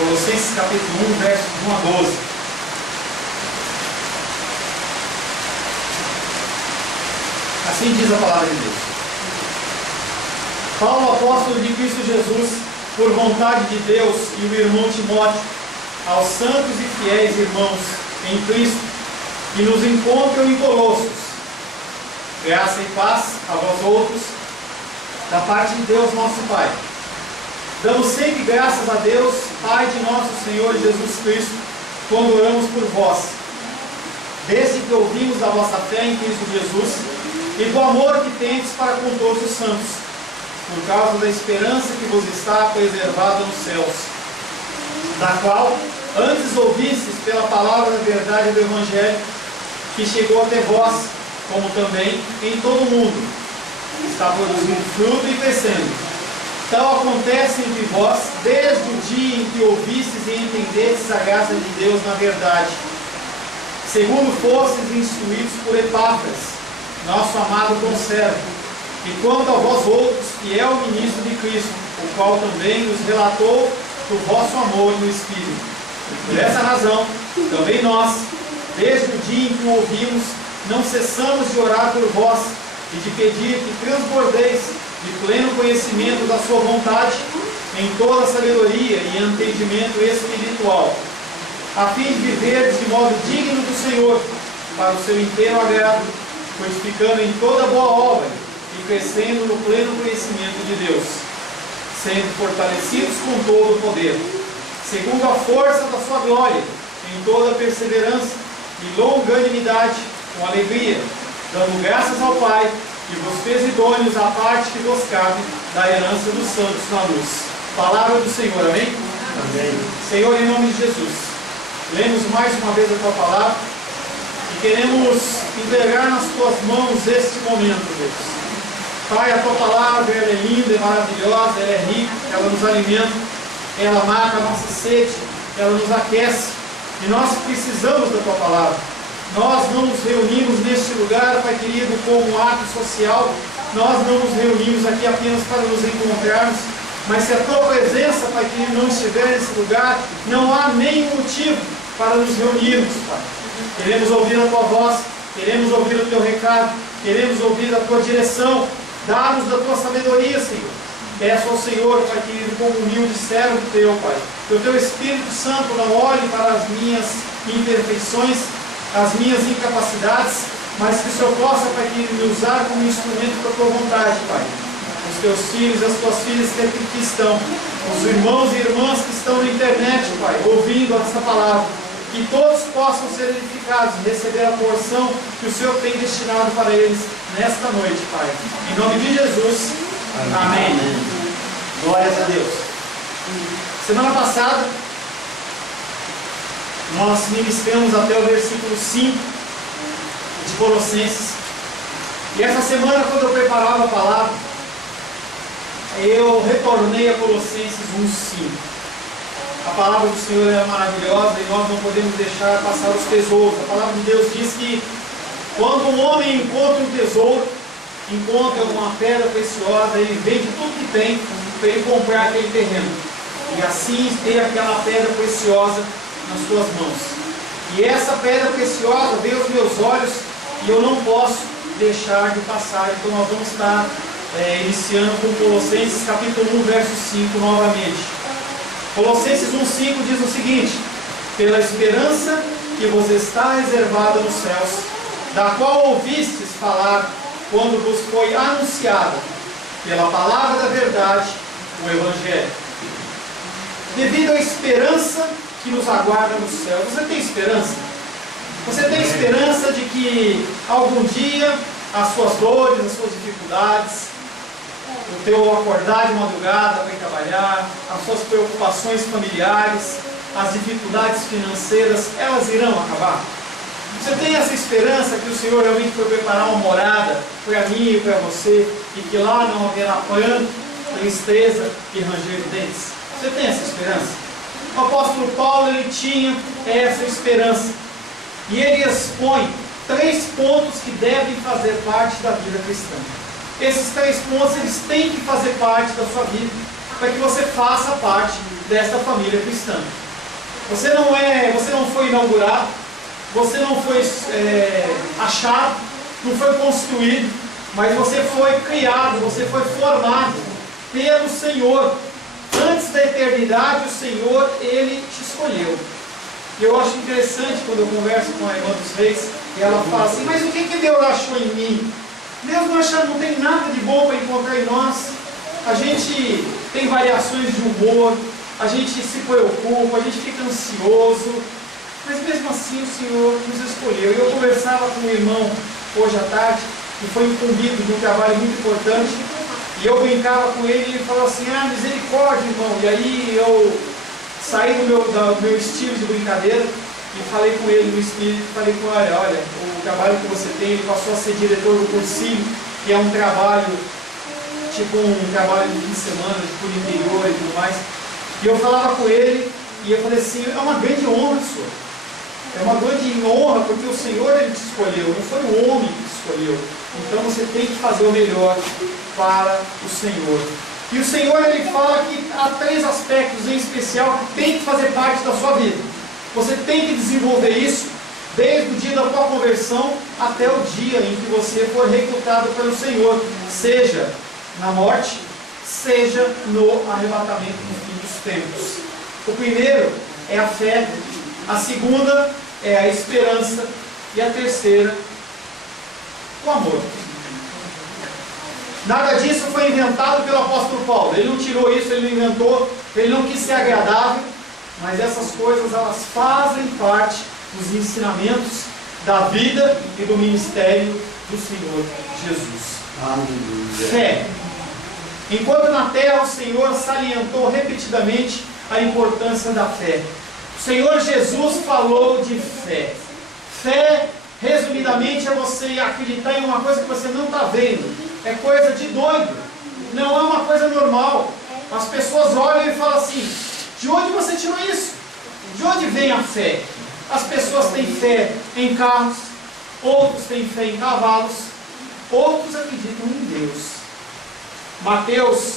Colossenses capítulo 1, versos 1 a 12. Assim diz a palavra de Deus. Paulo, apóstolo de Cristo Jesus, por vontade de Deus, e o irmão Timóteo, aos santos e fiéis irmãos em Cristo, que nos encontram em Colossos, graça e paz a vós outros, da parte de Deus nosso Pai. Damos sempre graças a Deus, Pai de nosso Senhor Jesus Cristo, quando oramos por vós, desde que ouvimos da vossa fé em Cristo Jesus, e do amor que tendes para com todos os santos, por causa da esperança que vos está preservada nos céus, da qual antes ouvistes pela palavra da verdade do Evangelho, que chegou até vós, como também em todo o mundo, está produzindo fruto e crescendo. Tal acontece entre vós, desde o dia em que ouvistes e entendestes a graça de Deus na verdade, segundo fostes instruídos por Epáfras, nosso amado conservo, e quanto a vós outros, fiel ministro de Cristo, o qual também nos relatou do vosso amor no Espírito. Por essa razão, também nós, desde o dia em que o ouvimos, não cessamos de orar por vós e de pedir que transbordeis de pleno conhecimento da sua vontade, em toda sabedoria e entendimento espiritual, a fim de viver de modo digno do Senhor, para o seu inteiro agrado, frutificando em toda boa obra e crescendo no pleno conhecimento de Deus, sendo fortalecidos com todo o poder, segundo a força da sua glória, em toda perseverança e longanimidade, com alegria, dando graças ao Pai, que vos fez idôneos à parte que vos cabe da herança dos santos na luz. Palavra do Senhor, amém? Amém. Senhor, em nome de Jesus, lemos mais uma vez a tua palavra e queremos entregar nas tuas mãos este momento, Deus. Pai, a tua palavra, ela é linda, é maravilhosa, ela é rica, ela nos alimenta, ela mata a nossa sede, ela nos aquece, e nós precisamos da tua palavra. Nós não nos reunimos neste lugar, Pai querido, como um ato social, nós não nos reunimos aqui apenas para nos encontrarmos, mas se a tua presença, Pai querido, não estiver nesse lugar, não há nenhum motivo para nos reunirmos, Pai. Queremos ouvir a tua voz, queremos ouvir o teu recado, queremos ouvir a tua direção, dá-nos da tua sabedoria, Senhor. Peço ao Senhor, Pai querido, como humilde servo teu, Pai, que o teu Espírito Santo não olhe para as minhas imperfeições, as minhas incapacidades, mas que o Senhor possa, Pai querido, me usar como instrumento da tua vontade, Pai. Os teus filhos e as tuas filhas que aqui estão, os irmãos e irmãs que estão na internet, Pai, ouvindo essa palavra, que todos possam ser edificados e receber a porção que o Senhor tem destinado para eles nesta noite, Pai. Em nome de Jesus, amém. Glórias a Deus. Semana passada, nós ministramos até o versículo 5 de Colossenses. E essa semana, quando eu preparava a palavra, eu retornei a Colossenses 1:5. A palavra do Senhor é maravilhosa e nós não podemos deixar passar os tesouros. A palavra de Deus diz que quando um homem encontra um tesouro, encontra uma pedra preciosa, ele vende tudo que tem para ele comprar aquele terreno. E assim ter aquela pedra preciosa nas suas mãos. E essa pedra preciosa veio aos meus olhos e eu não posso deixar de passar. Então nós vamos estar iniciando com Colossenses capítulo 1, verso 5 novamente. Colossenses 1,5 diz o seguinte: pela esperança que vos está reservada nos céus, da qual ouvistes falar quando vos foi anunciada pela palavra da verdade, o Evangelho. Devido à esperança que nos aguarda no céu. Você tem esperança? Você tem esperança de que algum dia as suas dores, as suas dificuldades, o teu acordar de madrugada para ir trabalhar, as suas preocupações familiares, as dificuldades financeiras, elas irão acabar? Você tem essa esperança que o Senhor realmente foi preparar uma morada para mim e para você, e que lá não haverá pranto, tristeza e ranger de dentes? Você tem essa esperança? O apóstolo Paulo, ele tinha essa esperança. E ele expõe 3 pontos que devem fazer parte da vida cristã. Esses 3 pontos, eles têm que fazer parte da sua vida, para que você faça parte desta família cristã. Você não foi inaugurado, você não foi achado, não foi construído, mas você foi criado, você foi formado pelo Senhor. Antes da eternidade, o Senhor, Ele te escolheu. E eu acho interessante quando eu converso com a irmã dos Reis, e ela fala assim, mas o que Deus achou em mim? Deus não tem nada de bom para encontrar em nós. A gente tem variações de humor, a gente se preocupa, a gente fica ansioso, mas mesmo assim o Senhor nos escolheu. E eu conversava com um irmão hoje à tarde, que foi incumbido de um trabalho muito importante, e eu brincava com ele e ele falou assim, misericórdia, irmão. E aí eu saí do meu estilo de brincadeira e falei com ele no espírito, falei com ele, olha, o trabalho que você tem, ele passou a ser diretor do cursinho, que é um trabalho, tipo um trabalho de fim de semana, por interior e tudo mais. E eu falava com ele, e eu falei assim, é uma grande honra sua. É uma grande honra, porque o Senhor, Ele te escolheu, não foi o homem que te escolheu. Então você tem que fazer o melhor para o Senhor. E o Senhor, Ele fala que há 3 aspectos em especial que tem que fazer parte da sua vida. Você tem que desenvolver isso desde o dia da tua conversão até o dia em que você for recrutado pelo Senhor, seja na morte, seja no arrebatamento no fim dos tempos. O primeiro é a fé, a segunda é a esperança e a terceira, o amor. Nada disso foi inventado pelo apóstolo Paulo. Ele não tirou isso, ele não inventou, ele não quis ser agradável, mas essas coisas elas fazem parte dos ensinamentos da vida e do ministério do Senhor Jesus. Aleluia. Fé. Enquanto na terra o Senhor salientou repetidamente a importância da fé, o Senhor Jesus falou de fé. Fé, resumidamente, é você acreditar em uma coisa que você não está vendo. É coisa de doido. Não é uma coisa normal. As pessoas olham e falam assim, de onde você tirou isso? De onde vem a fé? As pessoas têm fé em carros, outros têm fé em cavalos, outros acreditam em Deus. Mateus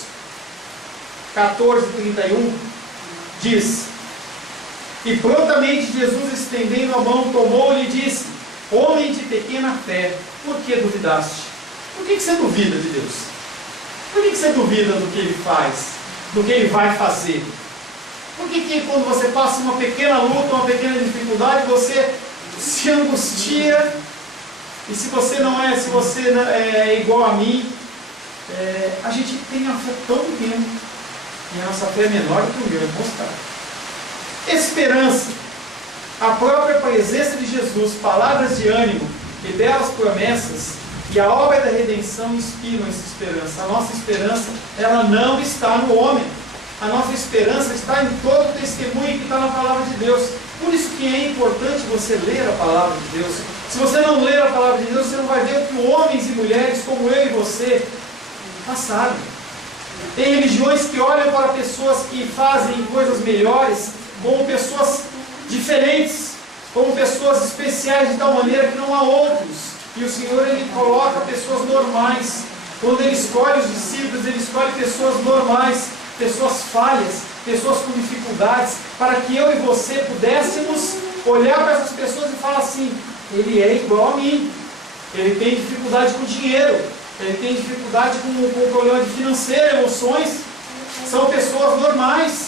14:31 diz, e prontamente Jesus, estendendo a mão, tomou-lhe e disse, homem de pequena fé, por que duvidaste? Por que você duvida de Deus? Por que você duvida do que Ele faz? Do que Ele vai fazer? Por que quando você passa uma pequena luta, uma pequena dificuldade, você se angustia? E se você é igual a mim, a gente tem a fé tão pequena, e a nossa fé é menor do que o meu, é mostrar. Esperança. A própria presença de Jesus, palavras de ânimo e belas promessas, e a obra da redenção inspiram essa esperança. A nossa esperança, ela não está no homem. A nossa esperança está em todo o testemunho que está na palavra de Deus. Por isso que é importante você ler a palavra de Deus. Se você não ler a palavra de Deus, você não vai ver o que homens e mulheres como eu e você passaram. Tem religiões que olham para pessoas que fazem coisas melhores como pessoas diferentes, como pessoas especiais de tal maneira que não há outros. E o Senhor, Ele coloca pessoas normais. Quando Ele escolhe os discípulos, Ele escolhe pessoas normais, pessoas falhas, pessoas com dificuldades, para que eu e você pudéssemos olhar para essas pessoas e falar assim, ele é igual a mim, ele tem dificuldade com dinheiro, ele tem dificuldade com problema de financeiro, emoções, são pessoas normais.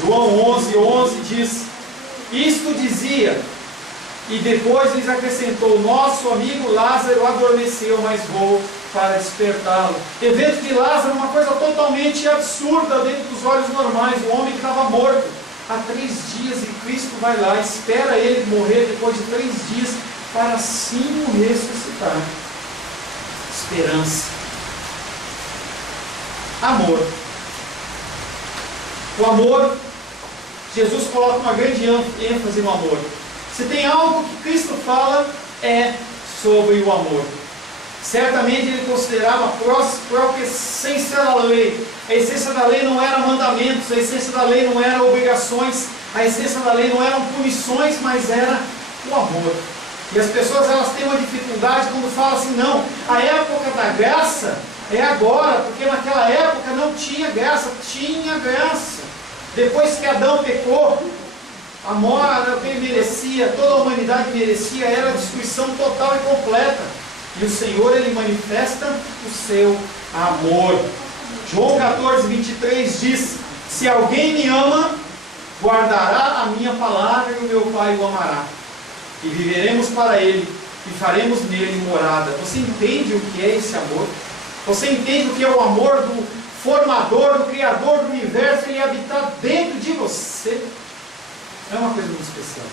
João 11:11 diz, isto dizia, e depois lhes acrescentou, nosso amigo Lázaro adormeceu, mas vou para despertá-lo. O evento de Lázaro é uma coisa totalmente absurda dentro dos olhos normais. O homem que estava morto há 3 dias, e Cristo vai lá, espera ele morrer depois de 3 dias, para assim o ressuscitar. Esperança. Amor. O amor, Jesus coloca uma grande ênfase no amor. Se tem algo que Cristo fala, é sobre o amor. Certamente Ele considerava a própria essência da lei. A essência da lei não era mandamentos, a essência da lei não era obrigações, a essência da lei não eram punições, mas era o amor. E as pessoas elas têm uma dificuldade quando falam assim, não, a época da graça É agora, porque naquela época não tinha graça. Tinha graça. Depois que Adão pecou, a morte que merecia, toda a humanidade merecia, era a destruição total e completa. E o Senhor, Ele manifesta o seu amor. João 14, 23 diz: se alguém me ama, guardará a minha palavra e o meu Pai o amará. E viveremos para Ele e faremos nele morada. Você entende o que é esse amor? Você entende o que é o amor do formador, do criador do universo? Ele habitar dentro de você. É uma coisa muito especial.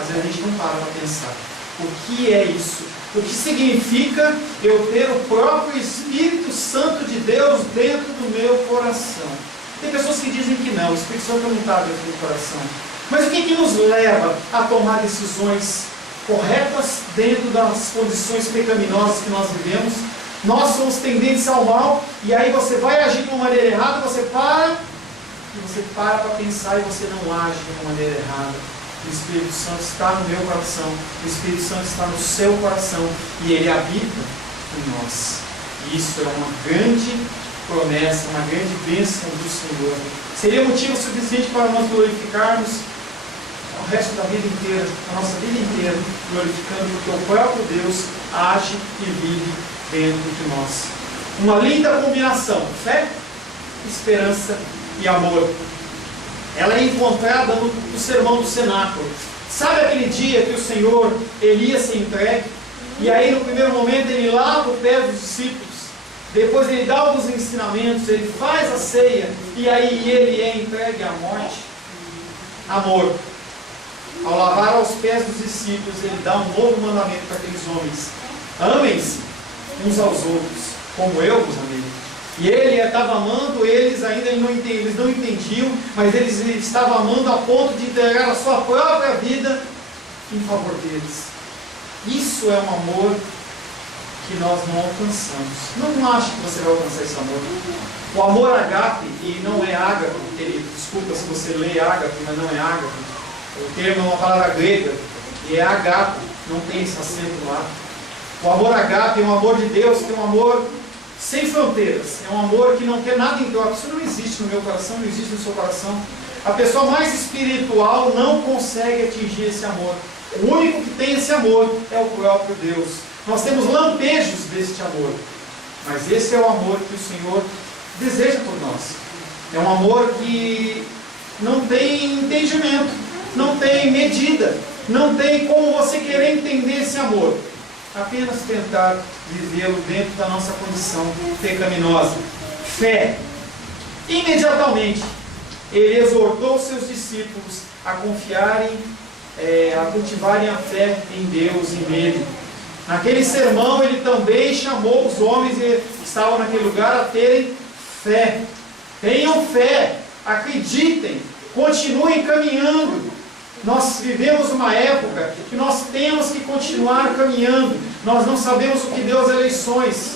Às vezes a gente não para pensar. O que é isso? O que significa eu ter o próprio Espírito Santo de Deus dentro do meu coração? Tem pessoas que dizem que não, o Espírito Santo não está dentro do coração. Mas o que nos leva a tomar decisões corretas dentro das condições pecaminosas que nós vivemos? Nós somos tendentes ao mal, e aí você vai agir de uma maneira errada, você para para pensar e você não age de uma maneira errada. O Espírito Santo está no meu coração, o Espírito Santo está no seu coração, e Ele habita em nós. E isso é uma grande promessa, uma grande bênção do Senhor. Seria motivo suficiente para nós glorificarmos o resto da vida inteira, a nossa vida inteira, glorificando porque o próprio Deus age e vive dentro de nós. Uma linda combinação: fé, esperança e amor. Ela é encontrada no sermão do cenáculo. Sabe aquele dia que o Senhor, ele ia ser entregue? E aí no primeiro momento ele lava o pé dos discípulos. Depois ele dá alguns ensinamentos, ele faz a ceia. E aí ele é entregue à morte. Amor. Ao lavar aos pés dos discípulos, ele dá um novo mandamento para aqueles homens: amem-se uns aos outros, como eu vos amei. E ele estava amando, eles ainda não entendiam, mas eles estavam amando a ponto de entregar a sua própria vida em favor deles. Isso é um amor que nós não alcançamos. Não ache que você vai alcançar esse amor. O amor ágape, e não é ágape, desculpa se você lê ágape, mas não é ágape. O termo é uma palavra grega, e é agape, não tem esse acento lá. O amor agape é um amor de Deus, que é um amor sem fronteiras. É um amor que não quer nada em troca. Isso não existe no meu coração, não existe no seu coração. A pessoa mais espiritual não consegue atingir esse amor. O único que tem esse amor é o próprio Deus. Nós temos lampejos deste amor, mas esse é o amor que o Senhor deseja por nós. É um amor que não tem entendimento, não tem medida, não tem como você querer entender esse amor. Apenas tentar vivê-lo dentro da nossa condição pecaminosa. Fé. Imediatamente, ele exortou seus discípulos a confiarem, a cultivarem a fé em Deus e nele. Naquele sermão, ele também chamou os homens que estavam naquele lugar a terem fé. Tenham fé, acreditem, continuem caminhando. Nós vivemos uma época que nós temos que continuar caminhando. Nós não sabemos o que deu as eleições.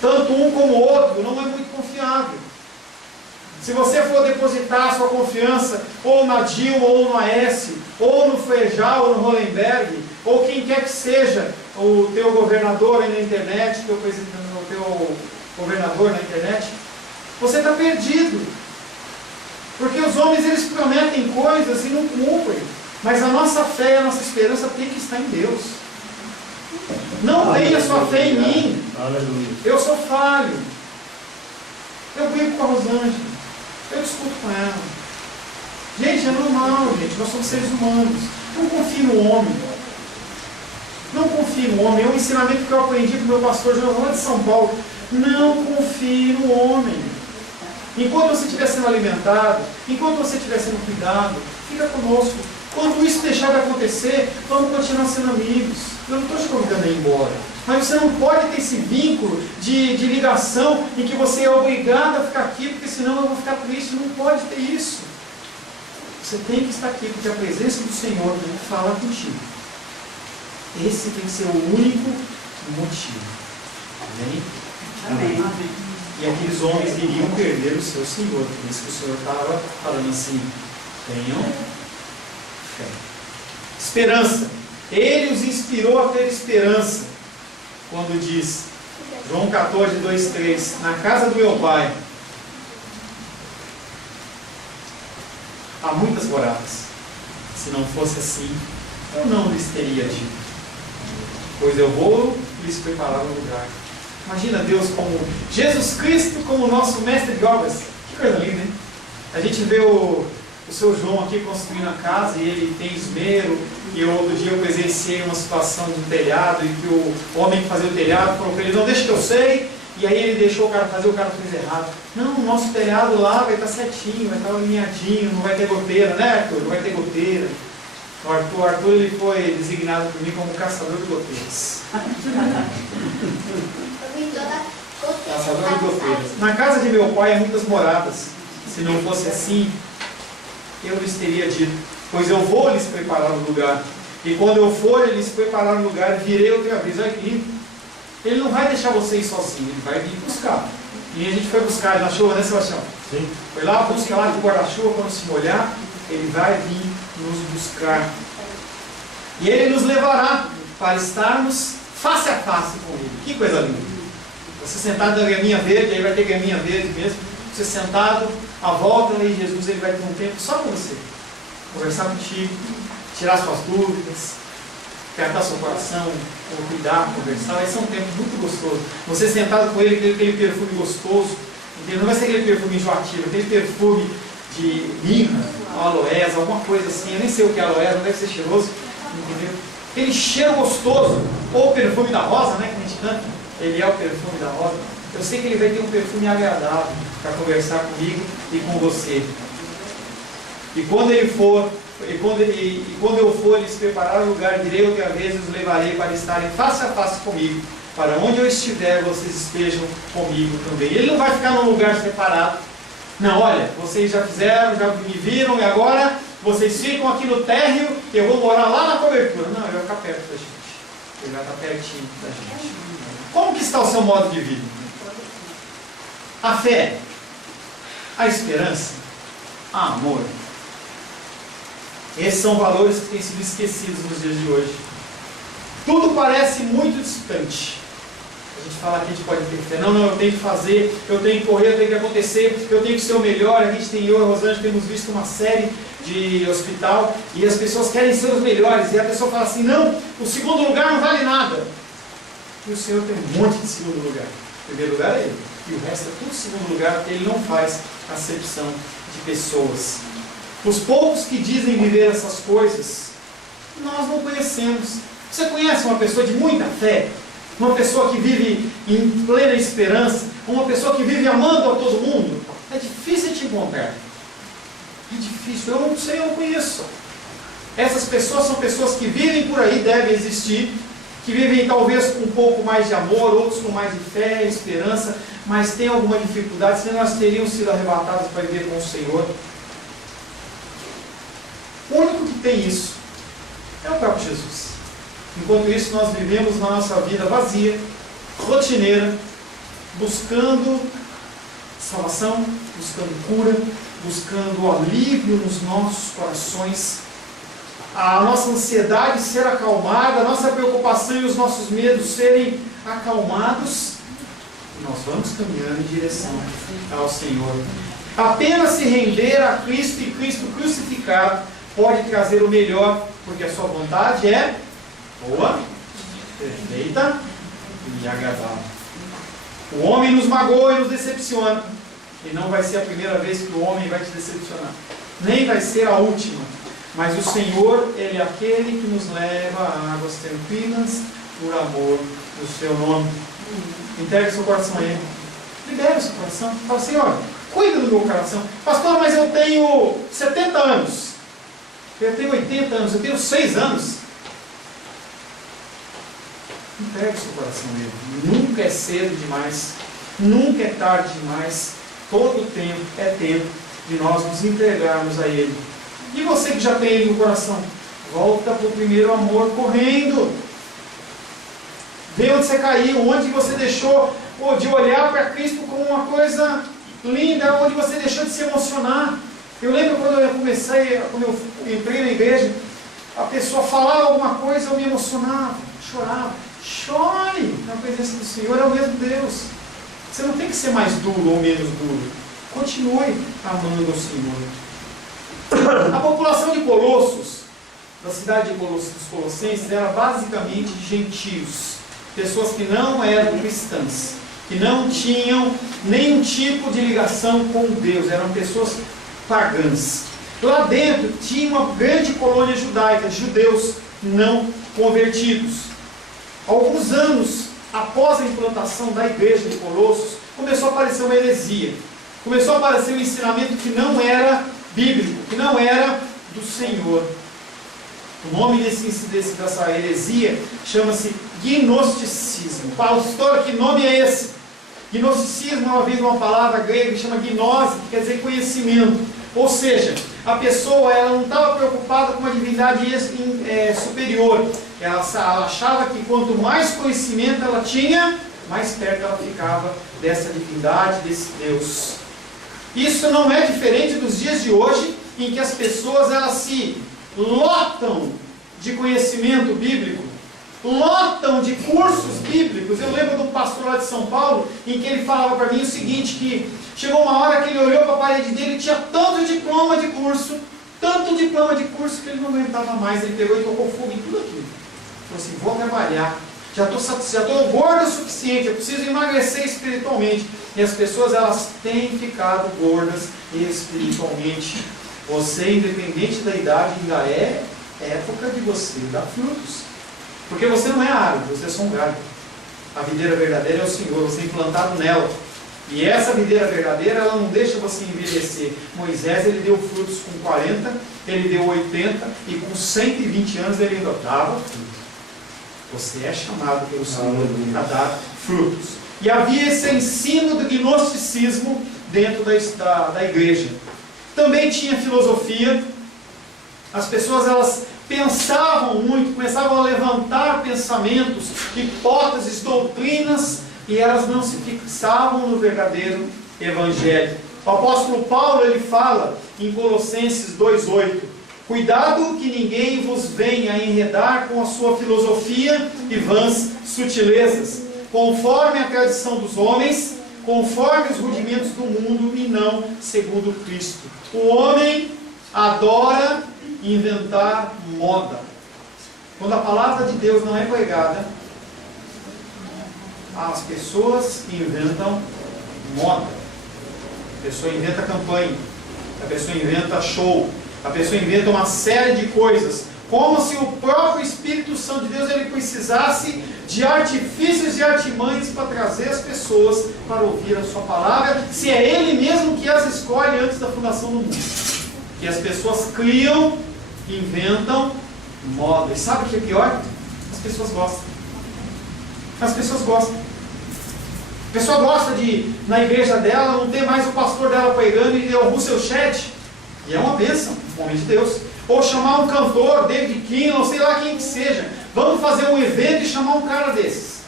Tanto um como o outro não é muito confiável. Se você for depositar a sua confiança ou na Dilma, ou no Aécio, ou no Frejá, ou no Hollenberg, ou quem quer que seja o teu governador aí na internet, o teu governador na internet, você está perdido. Porque os homens, eles prometem coisas e não cumprem. Mas a nossa fé e a nossa esperança tem que estar em Deus. Não tenha sua fé em mim. Aleluia. Eu sou falho. Eu brigo com a Rosângela. Eu discuto com ela. Gente, é normal, gente. Nós somos seres humanos. Não confie no homem. Não confie no homem. É um ensinamento que eu aprendi com o meu pastor João de São Paulo. Não confie no homem. Enquanto você estiver sendo alimentado, enquanto você estiver sendo cuidado, fica conosco. Quando isso deixar de acontecer, vamos continuar sendo amigos. Eu não estou te convidando a ir embora. Mas você não pode ter esse vínculo de ligação em que você é obrigado a ficar aqui, porque senão eu vou ficar triste. Não pode ter isso. Você tem que estar aqui, porque a presença do Senhor fala contigo. Esse tem que ser o único motivo. Amém? Amém. E aqueles homens iriam perder o seu Senhor. Por isso que o Senhor estava falando assim: tenham fé. Esperança. Ele os inspirou a ter esperança. Quando diz: João 14, 2, 3. Na casa do meu pai há muitas moradas. Se não fosse assim, eu não lhes teria dito. Pois eu vou lhes preparar um lugar. Imagina Deus como Jesus Cristo como nosso mestre de obras. Que coisa linda, hein? A gente vê o seu João aqui construindo a casa e ele tem esmero. E outro dia eu presenciei uma situação de um telhado e que o homem que fazia o telhado falou para ele: não, deixa que eu sei. E aí ele deixou o cara fazer, o cara fez errado. Não, o nosso telhado lá vai estar certinho, vai estar alinhadinho, não vai ter goteira, né, Arthur? Não vai ter goteira. O Arthur ele foi designado por mim como caçador de goteiras. Caçador de goteiras. Na casa de meu pai há muitas moradas. Se não fosse assim, eu lhes teria dito, pois eu vou lhes preparar um lugar. E quando eu for lhes preparar um lugar, virei outra vez. Olha que lindo. Ele não vai deixar vocês sozinhos, ele vai vir buscar. E a gente foi buscar na chuva, né, Sebastião? Sim. Foi lá, busca lá de guarda-chuva para não se molhar. Ele vai vir nos buscar. E ele nos levará para estarmos face a face com ele. Que coisa linda. Você sentado na graminha verde, aí vai ter graminha verde mesmo. Você sentado, à volta de Jesus, ele vai ter um tempo só com você. Conversar contigo, tirar suas dúvidas, apertar seu coração, cuidar, conversar. Vai ser um tempo muito gostoso. Você sentado com ele, aquele perfume gostoso. Entendeu? Não vai ser aquele perfume enjoativo, aquele perfume de mirra, aloés, alguma coisa assim. Eu nem sei o que é aloés, não deve ser cheiroso. Entendeu? Aquele cheiro gostoso, ou o perfume da rosa, né, que a gente canta, ele é o perfume da rosa. Eu sei que ele vai ter um perfume agradável para conversar comigo e com você. E quando ele for, quando eu for lhes preparar o lugar, direi outra vez e os levarei para estarem face a face comigo. Para onde eu estiver, vocês estejam comigo também. Ele não vai ficar num lugar separado. Não, olha, vocês já fizeram, já me viram, e agora vocês ficam aqui no térreo, que eu vou morar lá na cobertura. Não, ele vai ficar perto da gente. Ele vai estar pertinho da gente. Como que está o seu modo de vida? A fé, a esperança, o amor. Esses são valores que têm sido esquecidos nos dias de hoje. Tudo parece muito distante. A gente fala que a gente pode ter fé. Não, eu tenho que fazer, eu tenho que correr, eu tenho que acontecer, eu tenho que ser o melhor. A gente tem, eu e a Rosângela temos visto uma série de hospital e as pessoas querem ser os melhores. E a pessoa fala assim: não, o segundo lugar não vale nada. E o Senhor tem um monte de segundo lugar. O primeiro lugar é Ele. E o resto é tudo segundo lugar, porque Ele não faz acepção de pessoas. Os poucos que dizem viver essas coisas, nós não conhecemos. Você conhece uma pessoa de muita fé? Uma pessoa que vive em plena esperança? Uma pessoa que vive amando a todo mundo? É difícil de encontrar. É difícil, eu não sei, eu não conheço. Essas pessoas são pessoas que vivem por aí, devem existir, que vivem talvez com um pouco mais de amor, outros com mais de fé, esperança, mas tem alguma dificuldade, senão nós teríamos sido arrebatados para viver com o Senhor. O único que tem isso é o próprio Jesus. Enquanto isso, nós vivemos na nossa vida vazia, rotineira, buscando salvação, buscando cura, buscando alívio nos nossos corações, a nossa ansiedade ser acalmada, a nossa preocupação e os nossos medos serem acalmados, e nós vamos caminhando em direção ao Senhor. Apenas se render a Cristo e Cristo crucificado pode trazer o melhor, porque a sua vontade é boa, perfeita e agradável. O homem nos magoa e nos decepciona, e não vai ser a primeira vez que o homem vai te decepcionar, nem vai ser a última. Mas o Senhor, Ele é aquele que nos leva a águas tranquilas por amor do seu nome. Entregue seu coração a Ele. Libere o seu coração. Fala assim: olha, cuida do meu coração. Pastor, mas eu tenho 70 anos. Eu tenho 80 anos. Eu tenho 6 anos. Entregue o seu coração a Ele. Nunca é cedo demais. Nunca é tarde demais. Todo tempo é tempo de nós nos entregarmos a Ele. E você que já tem Ele no coração, volta para o primeiro amor correndo. Vê onde você caiu, onde você deixou de olhar para Cristo como uma coisa linda, onde você deixou de se emocionar. Eu lembro quando eu entrei na igreja, a pessoa falava alguma coisa, eu me emocionava, chorava. Chore na presença do Senhor, é o mesmo Deus. Você não tem que ser mais duro ou menos duro. Continue amando o Senhor. A população de Colossos, da cidade de Colossos, dos Colossenses, era basicamente gentios. Pessoas que não eram cristãs, que não tinham nenhum tipo de ligação com Deus, eram pessoas pagãs. Lá dentro tinha uma grande colônia judaica, de judeus não convertidos. Alguns anos após a implantação da igreja de Colossos, começou a aparecer uma heresia. Começou a aparecer um ensinamento que não era bíblico, que não era do Senhor. O nome dessa heresia chama-se gnosticismo. Pastor, que nome é esse? Gnosticismo é uma palavra grega que chama gnose, que quer dizer conhecimento. Ou seja, a pessoa ela não estava preocupada com uma divindade superior. Ela achava que quanto mais conhecimento ela tinha, mais perto ela ficava dessa divindade, desse Deus. Isso não é diferente dos dias de hoje, em que as pessoas elas se lotam de conhecimento bíblico, lotam de cursos bíblicos. Eu lembro de um pastor lá de São Paulo, em que ele falava para mim o seguinte, que chegou uma hora que ele olhou para a parede dele e tinha tanto diploma de curso, que ele não aguentava mais. Ele pegou e tocou fogo em tudo aquilo. Falou assim, vou trabalhar, já estou gordo o suficiente, eu preciso emagrecer espiritualmente. E as pessoas elas têm ficado gordas espiritualmente. Você, independente da idade, ainda é época de você dar frutos. Porque você não é árvore, você é só um galho. A videira verdadeira é o Senhor, você é implantado nela. E essa videira verdadeira, ela não deixa você envelhecer. Moisés, ele deu frutos com 40, ele deu 80, e com 120 anos ele ainda dava frutos. Você é chamado pelo Senhor a dar frutos. E havia esse ensino do gnosticismo dentro da igreja. Também tinha filosofia. As pessoas elas pensavam muito, começavam a levantar pensamentos, hipóteses, doutrinas, e elas não se fixavam no verdadeiro evangelho. O apóstolo Paulo ele fala em Colossenses 2,8: cuidado que ninguém vos venha enredar com a sua filosofia e vãs sutilezas, conforme a tradição dos homens, conforme os rudimentos do mundo e não segundo Cristo. O homem adora inventar moda. Quando a palavra de Deus não é pregada, as pessoas inventam moda. A pessoa inventa campanha, a pessoa inventa show, a pessoa inventa uma série de coisas, como se o próprio Espírito Santo de Deus ele precisasse de artifícios e artimanhas para trazer as pessoas para ouvir a sua palavra, se é Ele mesmo que as escolhe antes da fundação do mundo. Que as pessoas criam, inventam moda. E sabe o que é pior? As pessoas gostam. As pessoas gostam. A pessoa gosta de, na igreja dela, não ter mais o pastor dela pregando e ouvir o seu chat. E é uma bênção, um homem de Deus. Ou chamar um cantor, David King, ou sei lá quem que seja. Vamos fazer um evento e chamar um cara desses.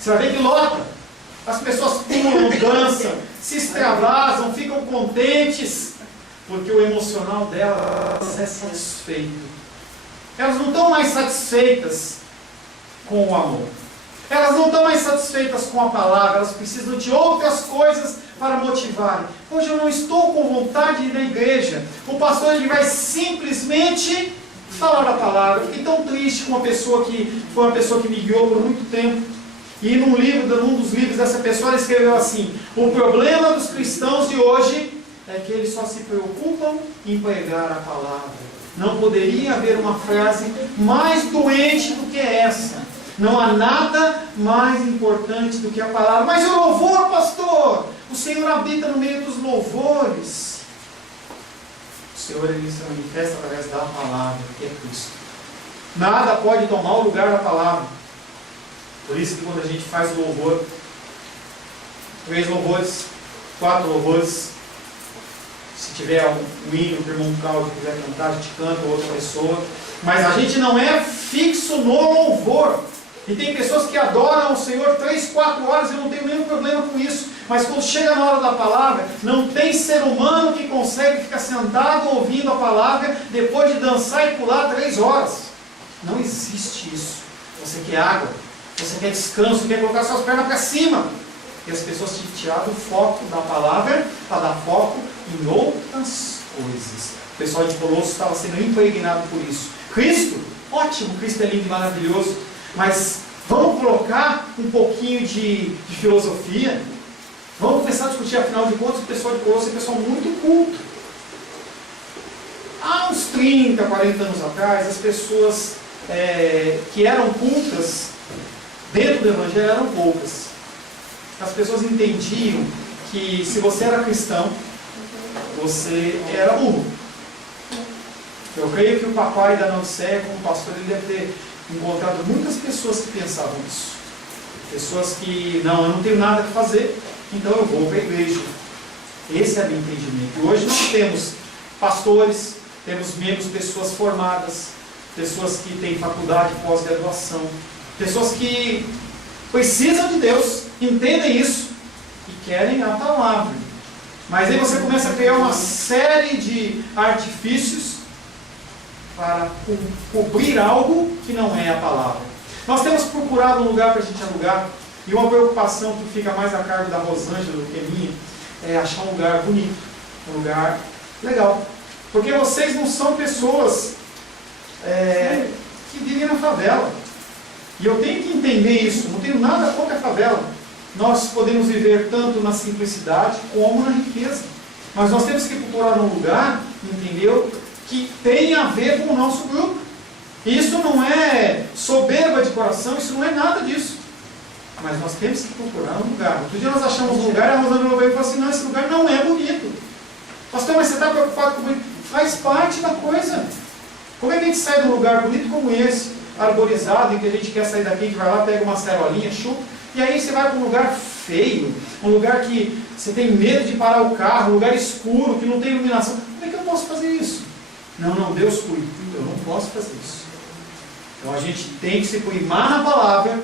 Você vai ver que lota. As pessoas pulam, dançam, se extravasam, ficam contentes, porque o emocional delas é satisfeito. Elas não estão mais satisfeitas com o amor. Elas não estão mais satisfeitas com a palavra. Elas precisam de outras coisas para motivarem. Hoje eu não estou com vontade de ir na igreja. O pastor ele vai simplesmente falar a palavra. Eu fiquei tão triste com uma pessoa que foi uma pessoa que me guiou por muito tempo. E num dos livros dessa pessoa, ela escreveu assim: o problema dos cristãos de hoje é que eles só se preocupam em pregar a palavra. Não poderia haver uma frase mais doente do que essa. Não há nada mais importante do que a palavra. Mas o louvor, pastor, o Senhor habita no meio dos louvores. O Senhor ele se manifesta através da palavra, que é Cristo. Nada pode tomar o lugar da palavra. Por isso que quando a gente faz o louvor, 3 louvores, 4 louvores, se tiver um hino, o irmão Cláudio quiser cantar, a gente canta, ou outra pessoa. Mas a gente não é fixo no louvor. E tem pessoas que adoram o Senhor 3, 4 horas, eu não tenho nenhum problema com isso. Mas quando chega na hora da palavra, não tem ser humano que consegue ficar sentado ouvindo a palavra depois de dançar e pular 3 horas. Não existe isso. Você quer água? você quer descanso, quer colocar suas pernas para cima. E as pessoas te tiraram o foco da palavra para dar foco em outras coisas. O pessoal de Colossos estava sendo impregnado por isso. Cristo, ótimo, Cristo é lindo e maravilhoso, mas vamos colocar um pouquinho de filosofia. Vamos começar a discutir, afinal de contas, o pessoal de Colossos é um pessoal muito culto. Há uns 30, 40 anos atrás, as pessoas que eram cultas dentro do Evangelho eram poucas. As pessoas entendiam que se você era cristão, você era burro. Eu creio que o papai da Laodiceia, como pastor, ele deve ter encontrado muitas pessoas que pensavam isso. Pessoas que, não, eu não tenho nada a fazer, então eu vou para a igreja. Esse é o meu entendimento. E hoje nós temos pastores, temos membros, pessoas formadas, pessoas que têm faculdade, pós-graduação, pessoas que precisam de Deus, entendem isso e querem a palavra. Mas aí você começa a criar uma série de artifícios para cobrir algo que não é a palavra. Nós temos procurado um lugar para a gente alugar, e uma preocupação que fica mais a cargo da Rosângela do que minha, é achar um lugar bonito, um lugar legal. Porque vocês não são pessoas que vivem na favela. E eu tenho que entender isso, não tenho nada contra a favela. Nós podemos viver tanto na simplicidade como na riqueza. Mas nós temos que procurar um lugar, entendeu, que tem a ver com o nosso grupo. Isso não é soberba de coração, isso não é nada disso. Mas nós temos que procurar um lugar. Outro dia nós achamos um lugar, a Rosângela veio e falou assim, não, esse lugar não é bonito. Pastor, mas você está preocupado com bonito? Faz parte da coisa. Como é que a gente sai de um lugar bonito como esse, arborizado, em que a gente quer sair daqui, que vai lá, pega uma cerolinha, chupa, e aí você vai para um lugar feio, um lugar que você tem medo de parar o carro, um lugar escuro, que não tem iluminação. Como é que eu posso fazer isso? Não, Deus cuida. Eu não posso fazer isso. Então a gente tem que se primar na palavra,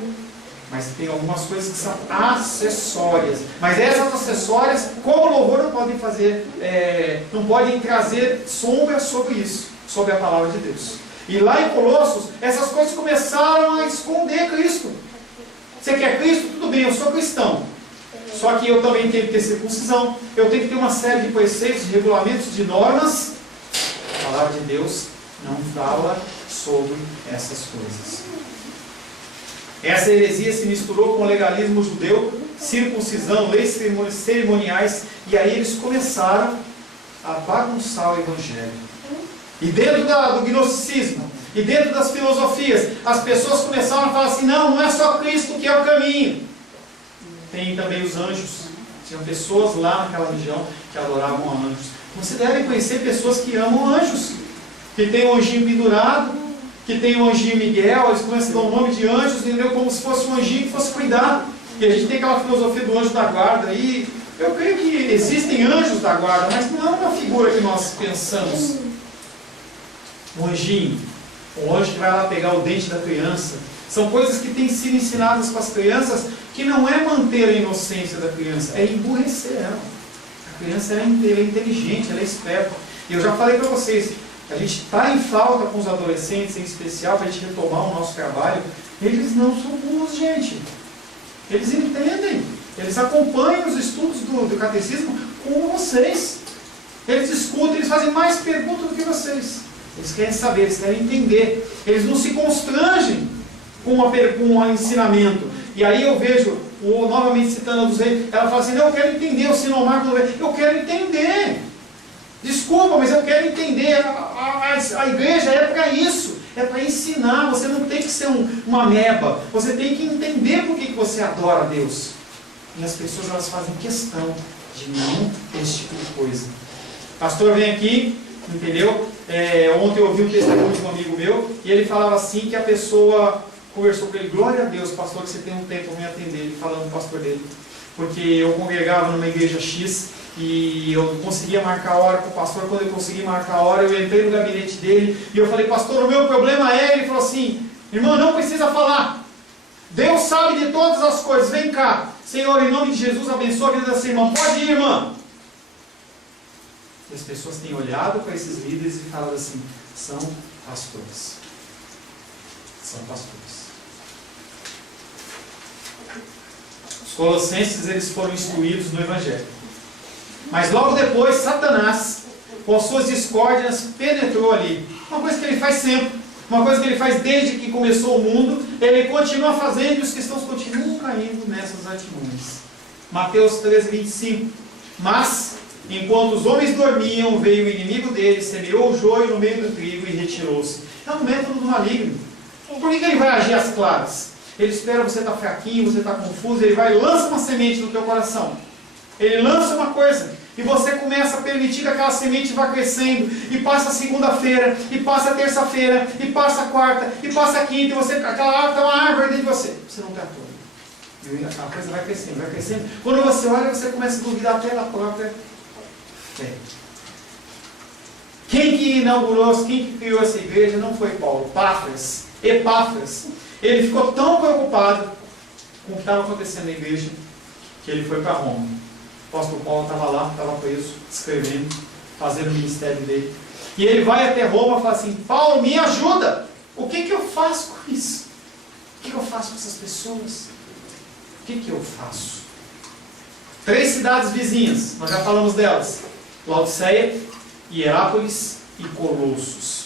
mas tem algumas coisas que são acessórias. Mas essas acessórias, como louvor, não podem fazer, não podem trazer sombra sobre isso, sobre a palavra de Deus. E lá em Colossos, essas coisas começaram a esconder Cristo. Você quer Cristo? Tudo bem, eu sou cristão. Só que eu também tenho que ter circuncisão, eu tenho que ter uma série de preceitos, de regulamentos, de normas. A palavra de Deus não fala sobre essas coisas. Essa heresia se misturou com o legalismo judeu, circuncisão, leis cerimoniais, e aí eles começaram a bagunçar o Evangelho. E dentro do gnosticismo, e dentro das filosofias, as pessoas começaram a falar assim, não é só Cristo que é o caminho. Tem também os anjos. Tinham pessoas lá naquela região que adoravam a anjos. Você deve conhecer pessoas que amam anjos, que tem um anjinho pendurado, que tem um anjinho Miguel, eles começam a dar o nome de anjos, entendeu? Como se fosse um anjinho que fosse cuidar. E a gente tem aquela filosofia do anjo da guarda, e eu creio que existem anjos da guarda, mas não é uma figura que nós pensamos. Um anjinho, um anjo que vai lá pegar o dente da criança. São coisas que têm sido ensinadas para as crianças, que não é manter a inocência da criança, é emburrecer ela. A criança ela é inteligente, ela é esperta. E eu já falei para vocês, a gente está em falta com os adolescentes, em especial, para a gente retomar o nosso trabalho. Eles não são burros, gente. Eles entendem. Eles acompanham os estudos do catecismo com vocês. Eles escutam, eles fazem mais perguntas do que vocês. Eles querem saber, eles querem entender. Eles não se constrangem com o ensinamento. E aí eu vejo, novamente citando a dos reis, ela fala assim, eu quero entender o sinomar, eu quero entender. Desculpa, mas eu quero entender. A igreja é para isso. É para ensinar. Você não tem que ser uma ameba. Você tem que entender por que você adora a Deus. E as pessoas elas fazem questão de não ter esse tipo de coisa. O pastor vem aqui, entendeu? Ontem eu ouvi um testemunho de um amigo meu, e ele falava assim, que a pessoa conversou com ele, glória a Deus, pastor, que você tem um tempo para me atender, ele falando com o pastor dele. Porque eu congregava numa igreja X, e eu conseguia marcar a hora com o pastor. Quando eu consegui marcar a hora, eu entrei no gabinete dele, e eu falei, pastor, o meu problema é, ele falou assim, irmão, não precisa falar, Deus sabe de todas as coisas, vem cá, Senhor, em nome de Jesus, abençoa a vida dessa irmã, pode ir, irmã. E as pessoas têm olhado para esses líderes e falado assim, são pastores. São pastores. Os colossenses, eles foram instruídos no Evangelho. Mas logo depois, Satanás, com as suas discórdias, penetrou ali. Uma coisa que ele faz sempre. Uma coisa que ele faz desde que começou o mundo. Ele continua fazendo e os cristãos continuam caindo nessas artimanhas. Mateus 13, 25. Mas, enquanto os homens dormiam, veio o inimigo deles, semeou o joio no meio do trigo e retirou-se. É um método do maligno. Por que ele vai agir às claras? Ele espera você estar fraquinho, você estar confuso, ele vai e lança uma semente no teu coração. Ele lança uma coisa, e você começa a permitir que aquela semente vá crescendo, e passa a segunda-feira, e passa a terça-feira, e passa a quarta, e passa a quinta, e você, aquela árvore está uma árvore dentro de você. Você não tem ator. E a coisa vai crescendo, vai crescendo. Quando você olha, você começa a duvidar até da própria fé. Quem que inaugurou, quem que criou essa igreja não foi Paulo, Epáfras. Ele ficou tão preocupado com o que estava acontecendo na igreja, que ele foi para Roma. O apóstolo Paulo estava lá, estava preso, escrevendo, fazendo o ministério dele. E ele vai até Roma e fala assim: Paulo, me ajuda! O que eu faço com isso? O que eu faço com essas pessoas? O que eu faço? 3 cidades vizinhas, nós já falamos delas: Laodiceia, Hierápolis e Colossos.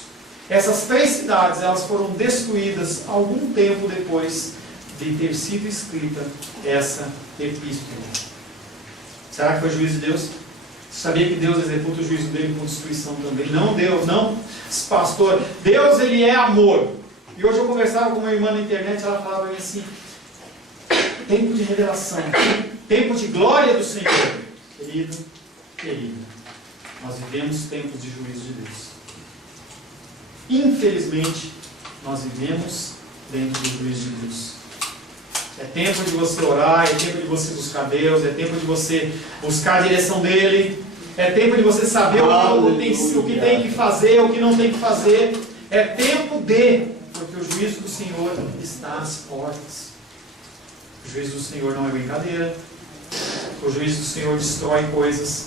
Essas 3 cidades, elas foram destruídas algum tempo depois de ter sido escrita essa epístola. Será que foi juízo de Deus? Você sabia que Deus executa o juízo dele com destruição também? Não, Deus, não. Pastor, Deus, ele é amor. E hoje eu conversava com uma irmã na internet, ela falava para mim assim: tempo de revelação, tempo de glória do Senhor. Querido, querida, nós vivemos tempos de juízo de Deus. Infelizmente, nós vivemos dentro do juízo de Deus. É tempo de você orar, é tempo de você buscar Deus, é tempo de você buscar a direção dEle, é tempo de você saber o que tem que fazer, o que não tem que fazer. É tempo porque o juízo do Senhor está às portas. O juízo do Senhor não é brincadeira. O juízo do Senhor destrói coisas,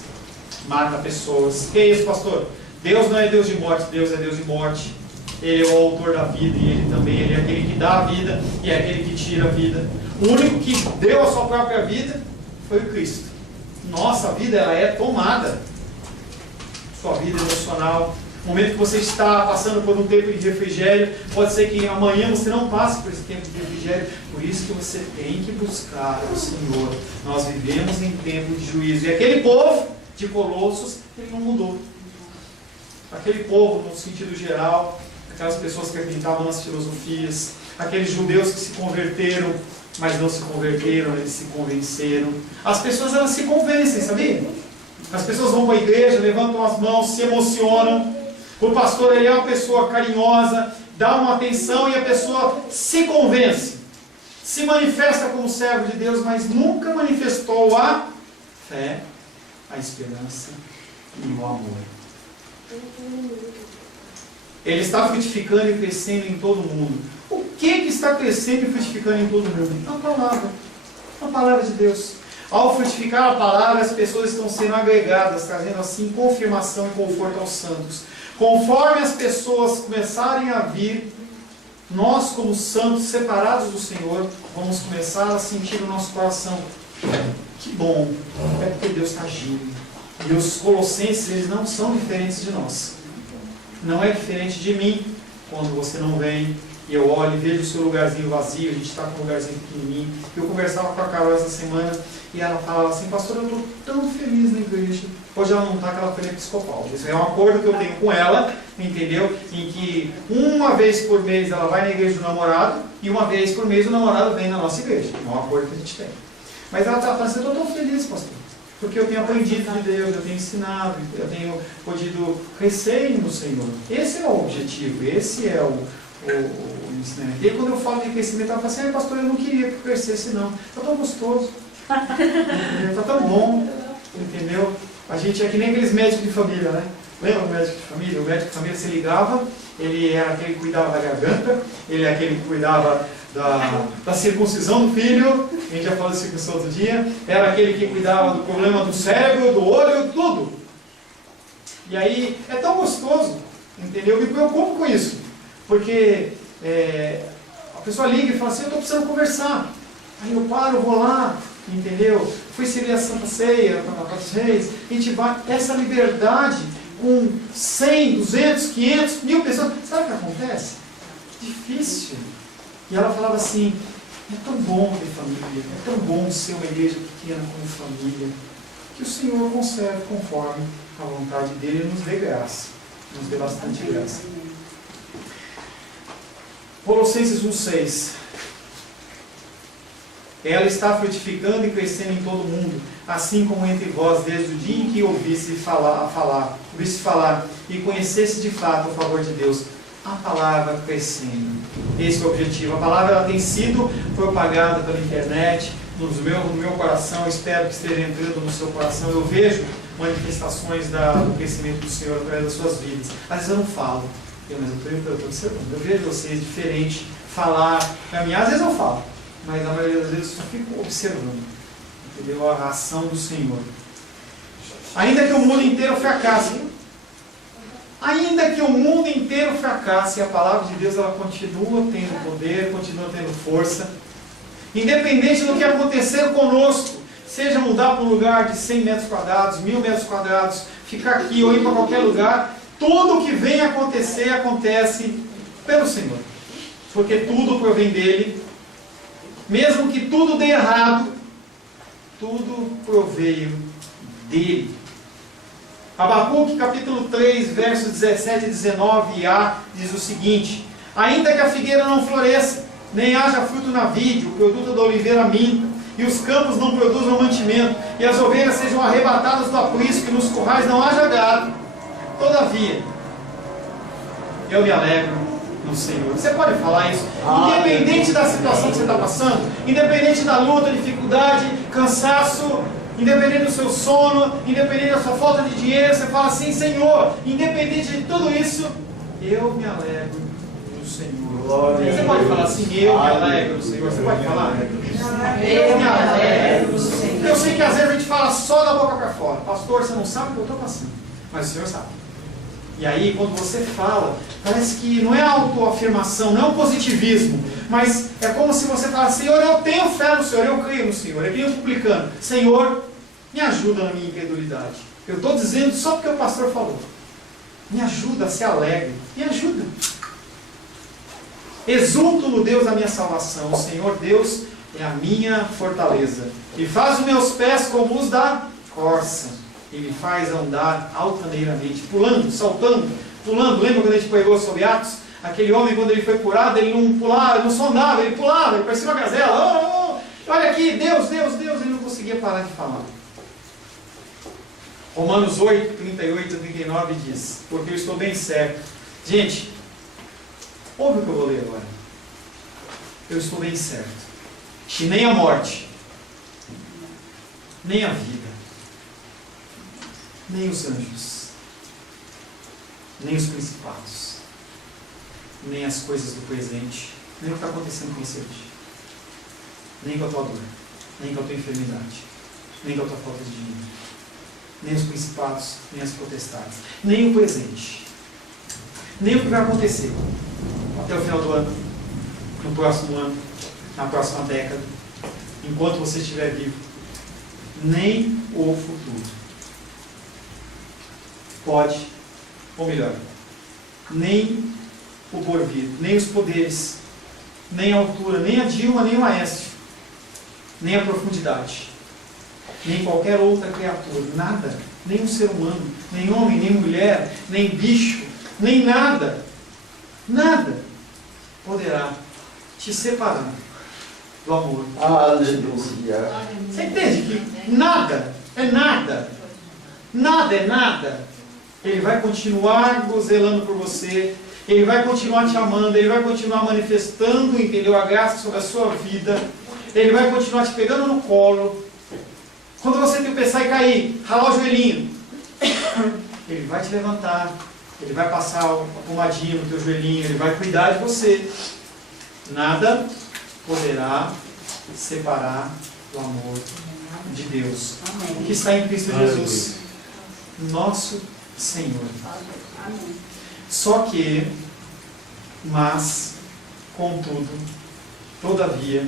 mata pessoas. Que é isso, pastor? Deus não é Deus de morte, Deus é Deus de morte. Ele é o autor da vida e Ele também, Ele é aquele que dá a vida e é aquele que tira a vida. O único que deu a sua própria vida foi o Cristo. Nossa vida, ela é tomada. Sua vida emocional. No momento que você está passando por um tempo de refrigério, pode ser que amanhã você não passe por esse tempo de refrigério. Por isso que você tem que buscar o Senhor. Nós vivemos em tempo de juízo. E aquele povo de Colossos, ele não mudou. Aquele povo, no sentido geral, aquelas pessoas que acreditavam nas filosofias, aqueles judeus que se converteram, mas não se converteram, eles se convenceram. As pessoas, elas se convencem, sabia? As pessoas vão para a igreja, levantam as mãos, se emocionam. O pastor, ele é uma pessoa carinhosa, dá uma atenção e a pessoa se convence. Se manifesta como servo de Deus, mas nunca manifestou a fé, a esperança e o amor. Ele está frutificando e crescendo em todo mundo. O que está crescendo e frutificando em todo mundo? A palavra. A palavra de Deus. Ao frutificar a palavra, as pessoas estão sendo agregadas, trazendo assim confirmação e conforto aos santos. Conforme as pessoas começarem a vir, nós como santos, separados do Senhor, vamos começar a sentir no nosso coração: que bom, é porque Deus está agindo. E os colossenses, eles não são diferentes de nós. Não é diferente de mim, quando você não vem, e eu olho e vejo o seu lugarzinho vazio, a gente está com um lugarzinho pequenininho. Eu conversava com a Carol essa semana, e ela falava assim: pastor, eu estou tão feliz na igreja. Hoje ela não está, que ela foi na episcopal. Isso é um acordo que eu tenho com ela, entendeu? Em que uma vez por mês ela vai na igreja do namorado, e uma vez por mês o namorado vem na nossa igreja. É um acordo que a gente tem. Mas ela está falando assim: eu estou tão feliz, pastor, porque eu tenho aprendido de Deus, eu tenho ensinado, eu tenho podido crescer no Senhor. Esse é o objetivo, esse é o ensinamento. E aí, quando eu falo de crescimento, ela fala assim: pastor, eu não queria que eu crescesse não. Está tão gostoso, está tão bom, entendeu? A gente é que nem aqueles médicos de família, né? Lembra o médico de família? O médico de família, se ligava, ele era aquele que cuidava da garganta, ele é aquele que cuidava da circuncisão do filho, a gente já falou de circuncisão outro dia, era aquele que cuidava do problema do cérebro, do olho, tudo. E aí, é tão gostoso, entendeu? Eu me preocupo com isso, porque a pessoa liga e fala assim: eu estou precisando conversar. Aí eu paro, vou lá, entendeu? Fui servir a Santa Ceia para os reis, a gente vai, essa liberdade com 100, 200, 500, 1000 pessoas, sabe o que acontece? Difícil. E ela falava assim, é tão bom ter família, é tão bom ser uma igreja pequena como família, que o Senhor conserve conforme a vontade dele e nos dê graça, nos dê bastante graça. Colossenses 1,6. Ela está frutificando e crescendo em todo o mundo, assim como entre vós, desde o dia em que ouvisse falar e conhecesse de fato o favor de Deus, a palavra crescendo. Esse é o objetivo. A palavra ela tem sido propagada pela internet, no meu coração, eu espero que esteja entrando no seu coração. Eu vejo manifestações do crescimento do Senhor através das suas vidas. Às vezes eu não falo, mas eu estou observando. Eu vejo vocês diferente, falar, caminhar, às vezes eu falo, mas na maioria das vezes eu só fico observando, entendeu? A ação do Senhor. Ainda que o mundo inteiro fracasse, a palavra de Deus ela continua tendo poder, continua tendo força, independente do que acontecer conosco, seja mudar para um lugar de 100 metros quadrados, 1000 metros quadrados, ficar aqui ou ir para qualquer lugar, tudo o que vem acontecer, acontece pelo Senhor, porque tudo provém dele. Mesmo que tudo dê errado, tudo proveio dele. Abacuque capítulo 3, versos 17 e 19a, diz o seguinte: ainda que a figueira não floresça, nem haja fruto na vide, o produto da oliveira minta, e os campos não produzam mantimento, e as ovelhas sejam arrebatadas do aprisco, e nos currais não haja gado, todavia, eu me alegro no Senhor. Você pode falar isso? Independente da situação que você está passando, independente da luta, dificuldade, cansaço, independente do seu sono, independente da sua falta de dinheiro, você fala assim: Senhor, independente de tudo isso, eu me alegro no Senhor. Você pode falar assim: eu me alegro no Senhor. Você pode falar? Eu me alegro no Senhor. Eu sei que às vezes a gente fala só da boca para fora. Pastor, você não sabe o que eu estou passando, mas o Senhor sabe. E aí, quando você fala, parece que não é autoafirmação, não é um positivismo, mas é como se você falasse: Senhor, eu tenho fé no Senhor, eu creio no Senhor. Eu venho publicando: Senhor, me ajuda na minha incredulidade. Eu estou dizendo só porque o pastor falou. Me ajuda a ser alegre. Me ajuda. Exulto no Deus da minha salvação. O Senhor Deus é a minha fortaleza. E faz os meus pés como os da corça. E me faz andar altaneiramente, pulando, saltando, pulando. Lembra quando a gente pregou sobre Atos? Aquele homem, quando ele foi curado, ele não pulava, ele não só andava, ele pulava, ele parecia uma gazela. Oh, oh, olha aqui, Deus, Deus, Deus. Ele não conseguia parar de falar. Romanos 8, 38 a 39 diz: porque eu estou bem certo. Gente, ouve o que eu vou ler agora. Eu estou bem certo. E nem a morte, nem a vida, nem os anjos, nem os principados, nem as coisas do presente, nem o que está acontecendo com você hoje, nem com a tua dor, nem com a tua enfermidade, nem com a tua falta de dinheiro, nem os principados, nem as potestades, nem o presente, nem o que vai acontecer até o final do ano, no próximo ano, na próxima década, enquanto você estiver vivo, nem o futuro pode, ou melhor, nem o porvir, nem os poderes, nem a altura, nem a Dilma, nem o Aécio, nem a profundidade, nem qualquer outra criatura, nada, nem um ser humano, nem homem, nem mulher, nem bicho, nem nada, nada poderá te separar do amor. Aleluia. Você entende que nada é nada, nada é nada. Ele vai continuar zelando por você, Ele vai continuar te amando, Ele vai continuar manifestando, entendeu, a graça sobre a sua vida, Ele vai continuar te pegando no colo. Quando você tropeçar e cair, ralar o joelhinho, Ele vai te levantar, Ele vai passar a pomadinha no teu joelhinho, Ele vai cuidar de você. Nada poderá separar do amor de Deus, o que está em Cristo Jesus, nosso Senhor. Só que, mas, contudo, todavia,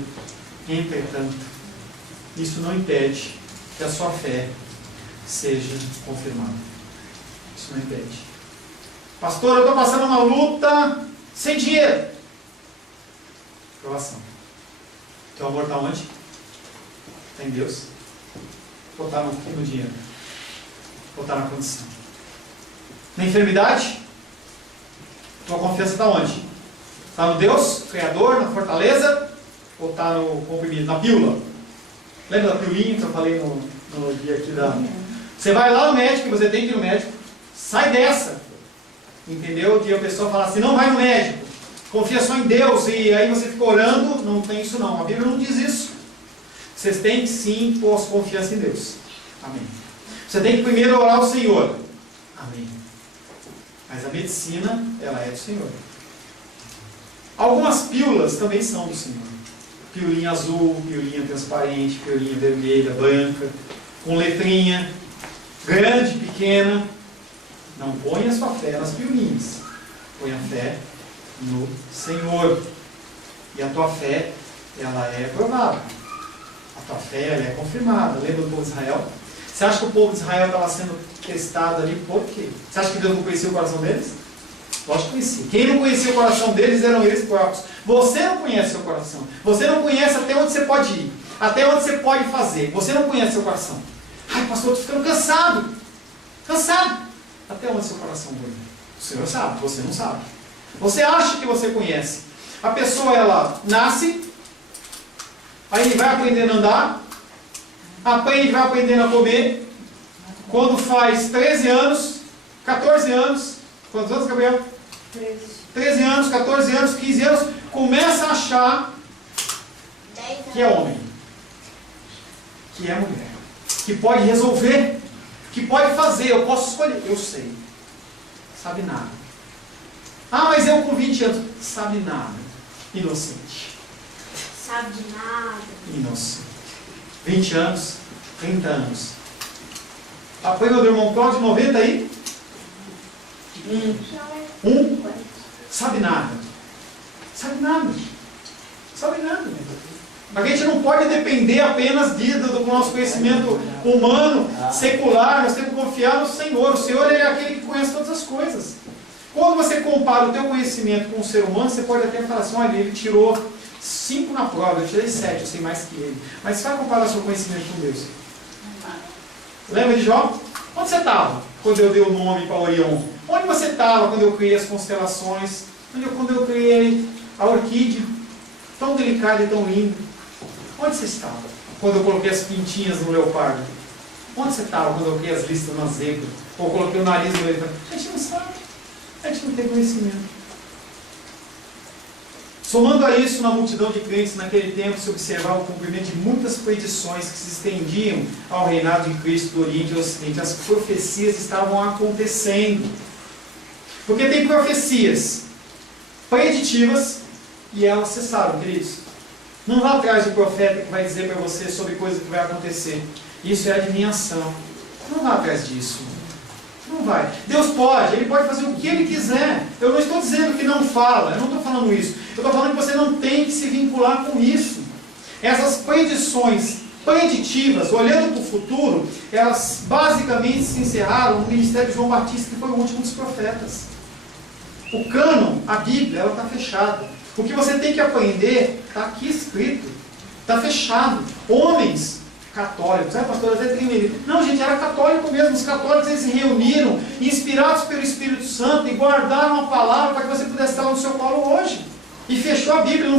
Entretanto, isso não impede que a sua fé seja confirmada. Isso não impede. Pastor, eu estou passando uma luta sem dinheiro. Provação. Teu amor está onde? Está em Deus? Ou está no dinheiro? Ou está na condição? Na enfermidade? Tua confiança está onde? Está no Deus, Criador, na fortaleza? Ou está no comprimido, na pílula? Lembra da pílulinha que eu falei no dia aqui da... Você vai lá no médico, e você tem que ir no médico, sai dessa. Entendeu? E a pessoa fala assim, não vai no médico, confia só em Deus, e aí você fica orando. Não tem isso não, a Bíblia não diz isso. Vocês têm que sim pôr confiança em Deus. Amém. Você tem que primeiro orar ao Senhor. Amém. Mas a medicina, ela é do Senhor. Algumas pílulas também são do Senhor. Pílulinha azul, pílulinha transparente, pílulinha vermelha, branca, com letrinha, grande, pequena. Não ponha a sua fé nas pílulinhas. Ponha a fé no Senhor. E a tua fé, ela é provada. A tua fé, ela é confirmada. Lembra do povo de Israel? Você acha que o povo de Israel estava sendo testado ali por quê? Você acha que Deus não conhecia o coração deles? Lógico que conhecia. Quem não conhecia o coração deles eram eles próprios. Você não conhece o seu coração. Você não conhece até onde você pode ir. Até onde você pode fazer. Você não conhece o seu coração. Ai, pastor, eu estou ficando cansado. Cansado. Até onde seu coração vai? O Senhor sabe, você não sabe. Você acha que você conhece. A pessoa, ela nasce, aí vai aprendendo a andar, aprende, vai aprendendo a comer. Quando faz 13 anos, 14 anos, quantos anos, Gabriel? 13 anos, 14 anos, 15 anos, começa a achar que é homem, que é mulher, que pode resolver, que pode fazer, eu posso escolher, eu sei. Sabe nada. Ah, mas eu com 20 anos, sabe nada. Inocente. Sabe de nada. Inocente. 20 anos, 30 anos. Apoio meu irmão Cláudio, 90 aí? Sabe nada. Sabe nada. Sabe nada. A gente não pode depender apenas do nosso conhecimento humano, secular. Nós temos que confiar no Senhor. O Senhor é aquele que conhece todas as coisas. Quando você compara o teu conhecimento com o ser humano, você pode até falar assim, olha, ele tirou 5 na prova, eu tirei 7, eu sei mais que ele. Mas você vai comparar o seu conhecimento com Deus. Lembra de Jó? Onde você estava quando eu dei o nome para Orion? Onde você estava quando eu criei as constelações? Quando eu criei a orquídea? Tão delicada e tão linda. Onde você estava quando eu coloquei as pintinhas no leopardo? Onde você estava quando eu coloquei as listas na zebra? Ou coloquei o nariz no elefante? A gente não sabe. A gente não tem conhecimento. Somando a isso, na multidão de crentes naquele tempo, se observava o cumprimento de muitas predições que se estendiam ao reinado de Cristo do Oriente e do Ocidente. As profecias estavam acontecendo. Porque tem profecias preditivas e elas cessaram, queridos. Não vá atrás do profeta que vai dizer para você sobre coisa que vai acontecer. Isso é adivinhação. Não vá atrás disso. Não vai. Deus pode, Ele pode fazer o que Ele quiser. Eu não estou dizendo que não fala, eu não estou falando isso. Eu estou falando que você não tem que se vincular com isso. Essas predições preditivas, olhando para o futuro, elas basicamente se encerraram no ministério de João Batista, que foi o último dos profetas. O cânon, a Bíblia, ela está fechada. O que você tem que aprender está aqui escrito. Está fechado. Homens católicos, pastor, até tem medo. Não, gente, era católico mesmo. Os católicos, eles se reuniram, inspirados pelo Espírito Santo, e guardaram a palavra para que você pudesse estar no seu colo hoje. E fechou a Bíblia.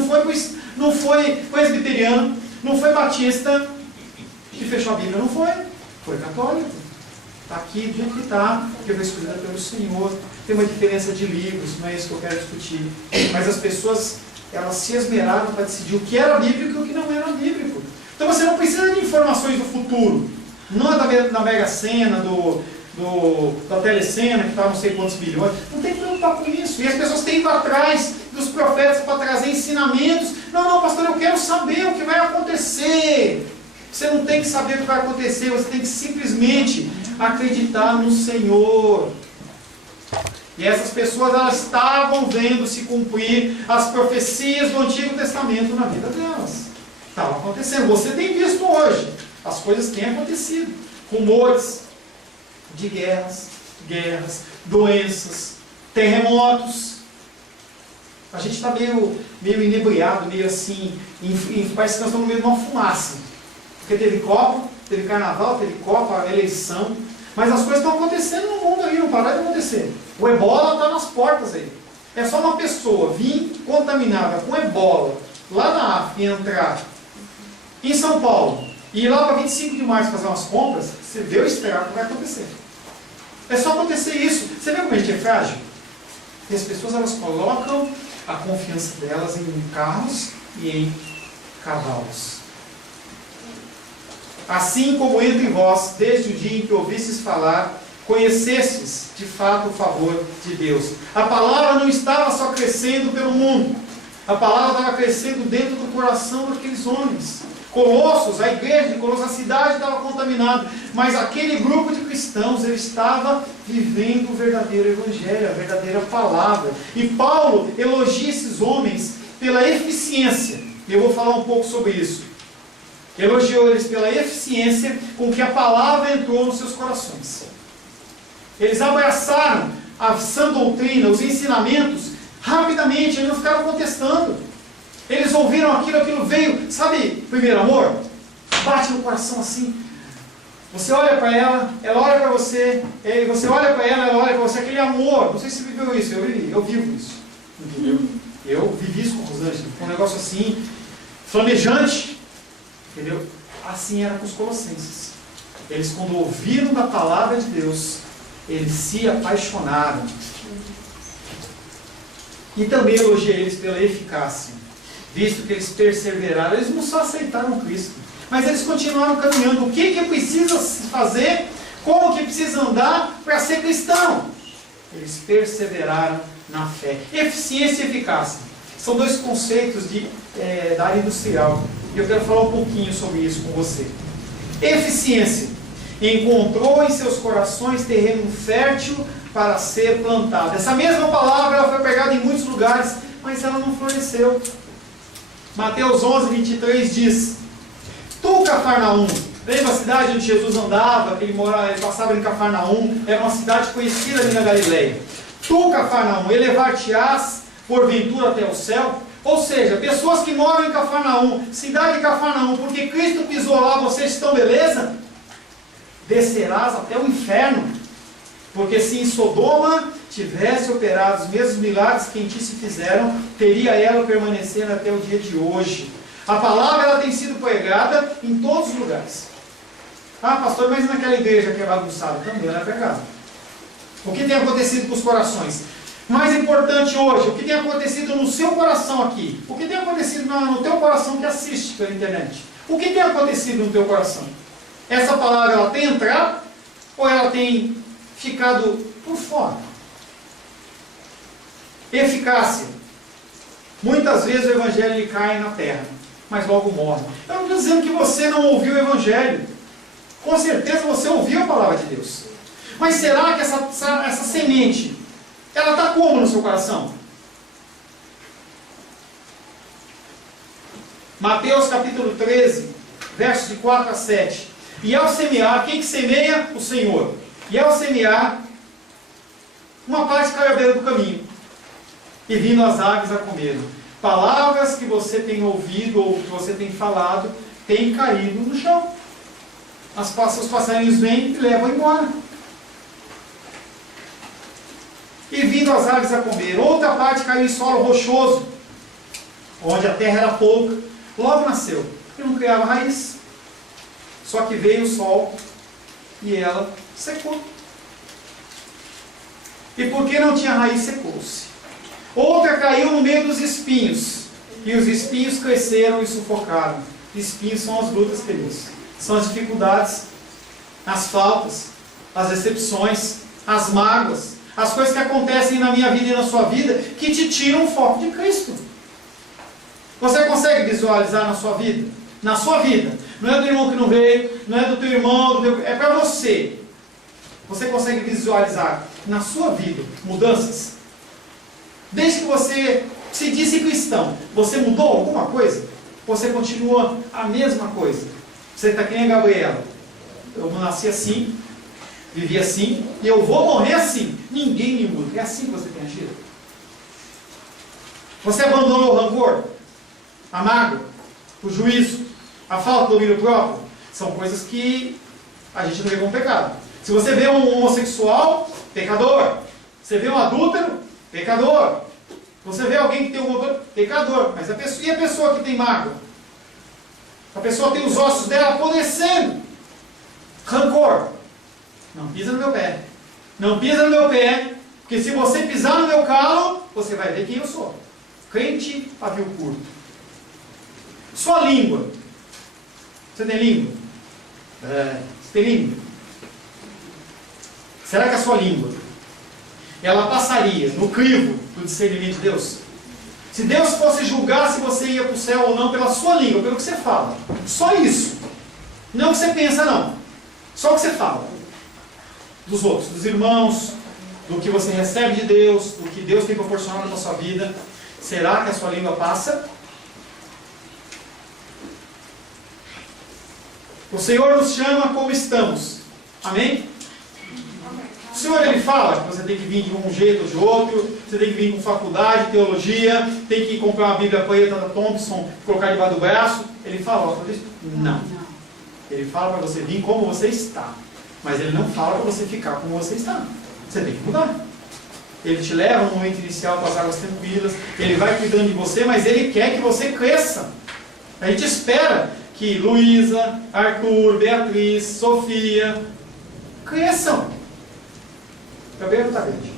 Não foi presbiteriano, não foi batista que fechou a Bíblia, não foi. Foi católico. Está aqui do jeito que está, porque foi escolhida pelo Senhor. Tem uma diferença de livros, não é isso que eu quero discutir. Mas as pessoas, elas se esmeraram para decidir o que era bíblico e o que não era bíblico. Então você não precisa de informações do futuro. Não é da Mega Sena, da Telecena, que está não sei quantos bilhões. Não tem que preocupar com isso. E as pessoas têm ido atrás dos profetas para trazer ensinamentos. Não, pastor, eu quero saber o que vai acontecer. Você não tem que saber o que vai acontecer. Você tem que simplesmente acreditar no Senhor. E essas pessoas, elas estavam vendo se cumprir as profecias do Antigo Testamento na vida delas. Estava acontecendo. Você tem visto hoje. As coisas têm acontecido. Rumores de guerras, doenças, terremotos. A gente está meio inebriado, meio assim, parece que nós estamos no meio de uma fumaça. Porque teve Copa, teve Carnaval, teve Copa, eleição. Mas as coisas estão acontecendo no mundo aí, não pararam de acontecer. O ebola está nas portas aí. É só uma pessoa vir contaminada com ebola lá na África e entrar em São Paulo e ir lá para 25 de março fazer umas compras, você vê o estrago que vai acontecer. É só acontecer isso. Você vê como a gente é frágil? E as pessoas elas colocam a confiança delas em carros e em cavalos. Assim como entre vós, desde o dia em que ouvistes falar, conhecestes de fato o favor de Deus. A palavra não estava só crescendo pelo mundo. A palavra estava crescendo dentro do coração daqueles homens. Colossos, a igreja de Colossos, a cidade estava contaminada. Mas aquele grupo de cristãos, ele estava vivendo o verdadeiro evangelho, a verdadeira palavra. E Paulo elogia esses homens pela eficiência. E eu vou falar um pouco sobre isso. Elogiou eles pela eficiência com que a palavra entrou nos seus corações. Eles abraçaram a sã doutrina, os ensinamentos, rapidamente, eles não ficaram contestando. Eles ouviram aquilo veio, sabe, primeiro amor? Bate no coração assim. Você olha para ela olha para você, você olha para ela olha para você, aquele amor. Não sei se você viveu isso, eu vivo isso. Entendeu? Eu vivi isso com a Rosângela, um negócio assim, flamejante. Entendeu? Assim era com os colossenses. Eles, quando ouviram da palavra de Deus, eles se apaixonaram. E também elogiei eles pela eficácia, visto que eles perseveraram. Eles não só aceitaram Cristo, mas eles continuaram caminhando. O que precisa fazer? Como que precisa andar para ser cristão? Eles perseveraram na fé. Eficiência e eficácia são dois conceitos da área industrial. E eu quero falar um pouquinho sobre isso com você. Eficiência. Encontrou em seus corações terreno fértil para ser plantado. Essa mesma palavra ela foi pregada em muitos lugares, mas ela não floresceu. Mateus 11, 23 diz: Tu, Cafarnaum, lembra a cidade onde Jesus andava, que ele passava em Cafarnaum, era uma cidade conhecida ali na Galileia. Tu, Cafarnaum, elevar-te-ás porventura até o céu? Ou seja, pessoas que moram em Cafarnaum, cidade de Cafarnaum, porque Cristo pisou lá, vocês estão beleza? Descerás até o inferno. Porque se em Sodoma tivesse operado os mesmos milagres que em ti se fizeram, teria ela permanecendo até o dia de hoje. A palavra ela tem sido pregada em todos os lugares. Ah, pastor, mas naquela igreja que é bagunçada? Também ela é pregada. O que tem acontecido com os corações? Mais importante hoje, o que tem acontecido no seu coração aqui? O que tem acontecido no teu coração que assiste pela internet? O que tem acontecido no teu coração? Essa palavra ela tem entrado ou ela tem ficado por fora? Eficácia. Muitas vezes o evangelho ele cai na terra, mas logo morre. Eu não estou dizendo que você não ouviu o evangelho. Com certeza você ouviu a palavra de Deus. Mas será que essa semente ela está como no seu coração? Mateus capítulo 13, versos de 4 a 7. E ao semear, quem que semeia? O Senhor. E ao semear, uma parte caiu à beira do caminho, e vindo as aves a comer. Palavras que você tem ouvido ou que você tem falado, têm caído no chão. Os passarinhos vêm e levam embora. E vindo as aves a comer. Outra parte caiu em solo rochoso, onde a terra era pouca. Logo nasceu. E não criava raiz. Só que veio o sol e ela secou. E porque não tinha raiz, secou-se. Outra caiu no meio dos espinhos. E os espinhos cresceram e sufocaram. Espinhos são as lutas, queridos. São as dificuldades, as faltas, as decepções, as mágoas, as coisas que acontecem na minha vida e na sua vida, que te tiram o foco de Cristo. Você consegue visualizar na sua vida? Na sua vida. Não é do irmão que não veio, não é do teu irmão, é para você. Você consegue visualizar na sua vida mudanças? Desde que você se disse cristão, você mudou alguma coisa? Você continua a mesma coisa. Você está que nem a Gabriela. Eu nasci assim, vivi assim, e eu vou morrer assim. Ninguém me muda. É assim que você tem agido? Você abandonou o rancor, a mágoa, o juízo, a falta de domínio próprio? São coisas que a gente não vê como pecado. Se você vê um homossexual, pecador. Você vê um adúltero, pecador. Você vê alguém que tem um odor, pecador. Mas e a pessoa que tem mágoa? A pessoa tem os ossos dela apodrecendo. Rancor. Não pisa no meu pé. Não pisa no meu pé, porque se você pisar no meu calo, você vai ver quem eu sou. Crente pavio curto. Sua língua. Você tem língua? Você tem língua? Será que a sua língua, ela passaria no crivo do discernimento de Deus? Se Deus fosse julgar se você ia para o céu ou não pela sua língua, pelo que você fala. Só isso. Não o que você pensa, não. Só o que você fala. Dos outros, dos irmãos, do que você recebe de Deus, do que Deus tem proporcionado na sua vida. Será que a sua língua passa? O Senhor nos chama como estamos. Amém? O Senhor, Ele fala que você tem que vir de um jeito ou de outro, você tem que vir com faculdade, teologia, tem que comprar uma Bíblia preta da Thompson, colocar debaixo do braço. Ele fala para isso? Não. Ele fala para você vir como você está. Mas Ele não fala para você ficar como você está. Você tem que mudar. Ele te leva no momento inicial para as águas tranquilas, Ele vai cuidando de você, mas Ele quer que você cresça. A gente espera que Luísa, Arthur, Beatriz, Sofia cresçam. Gabriel está grande.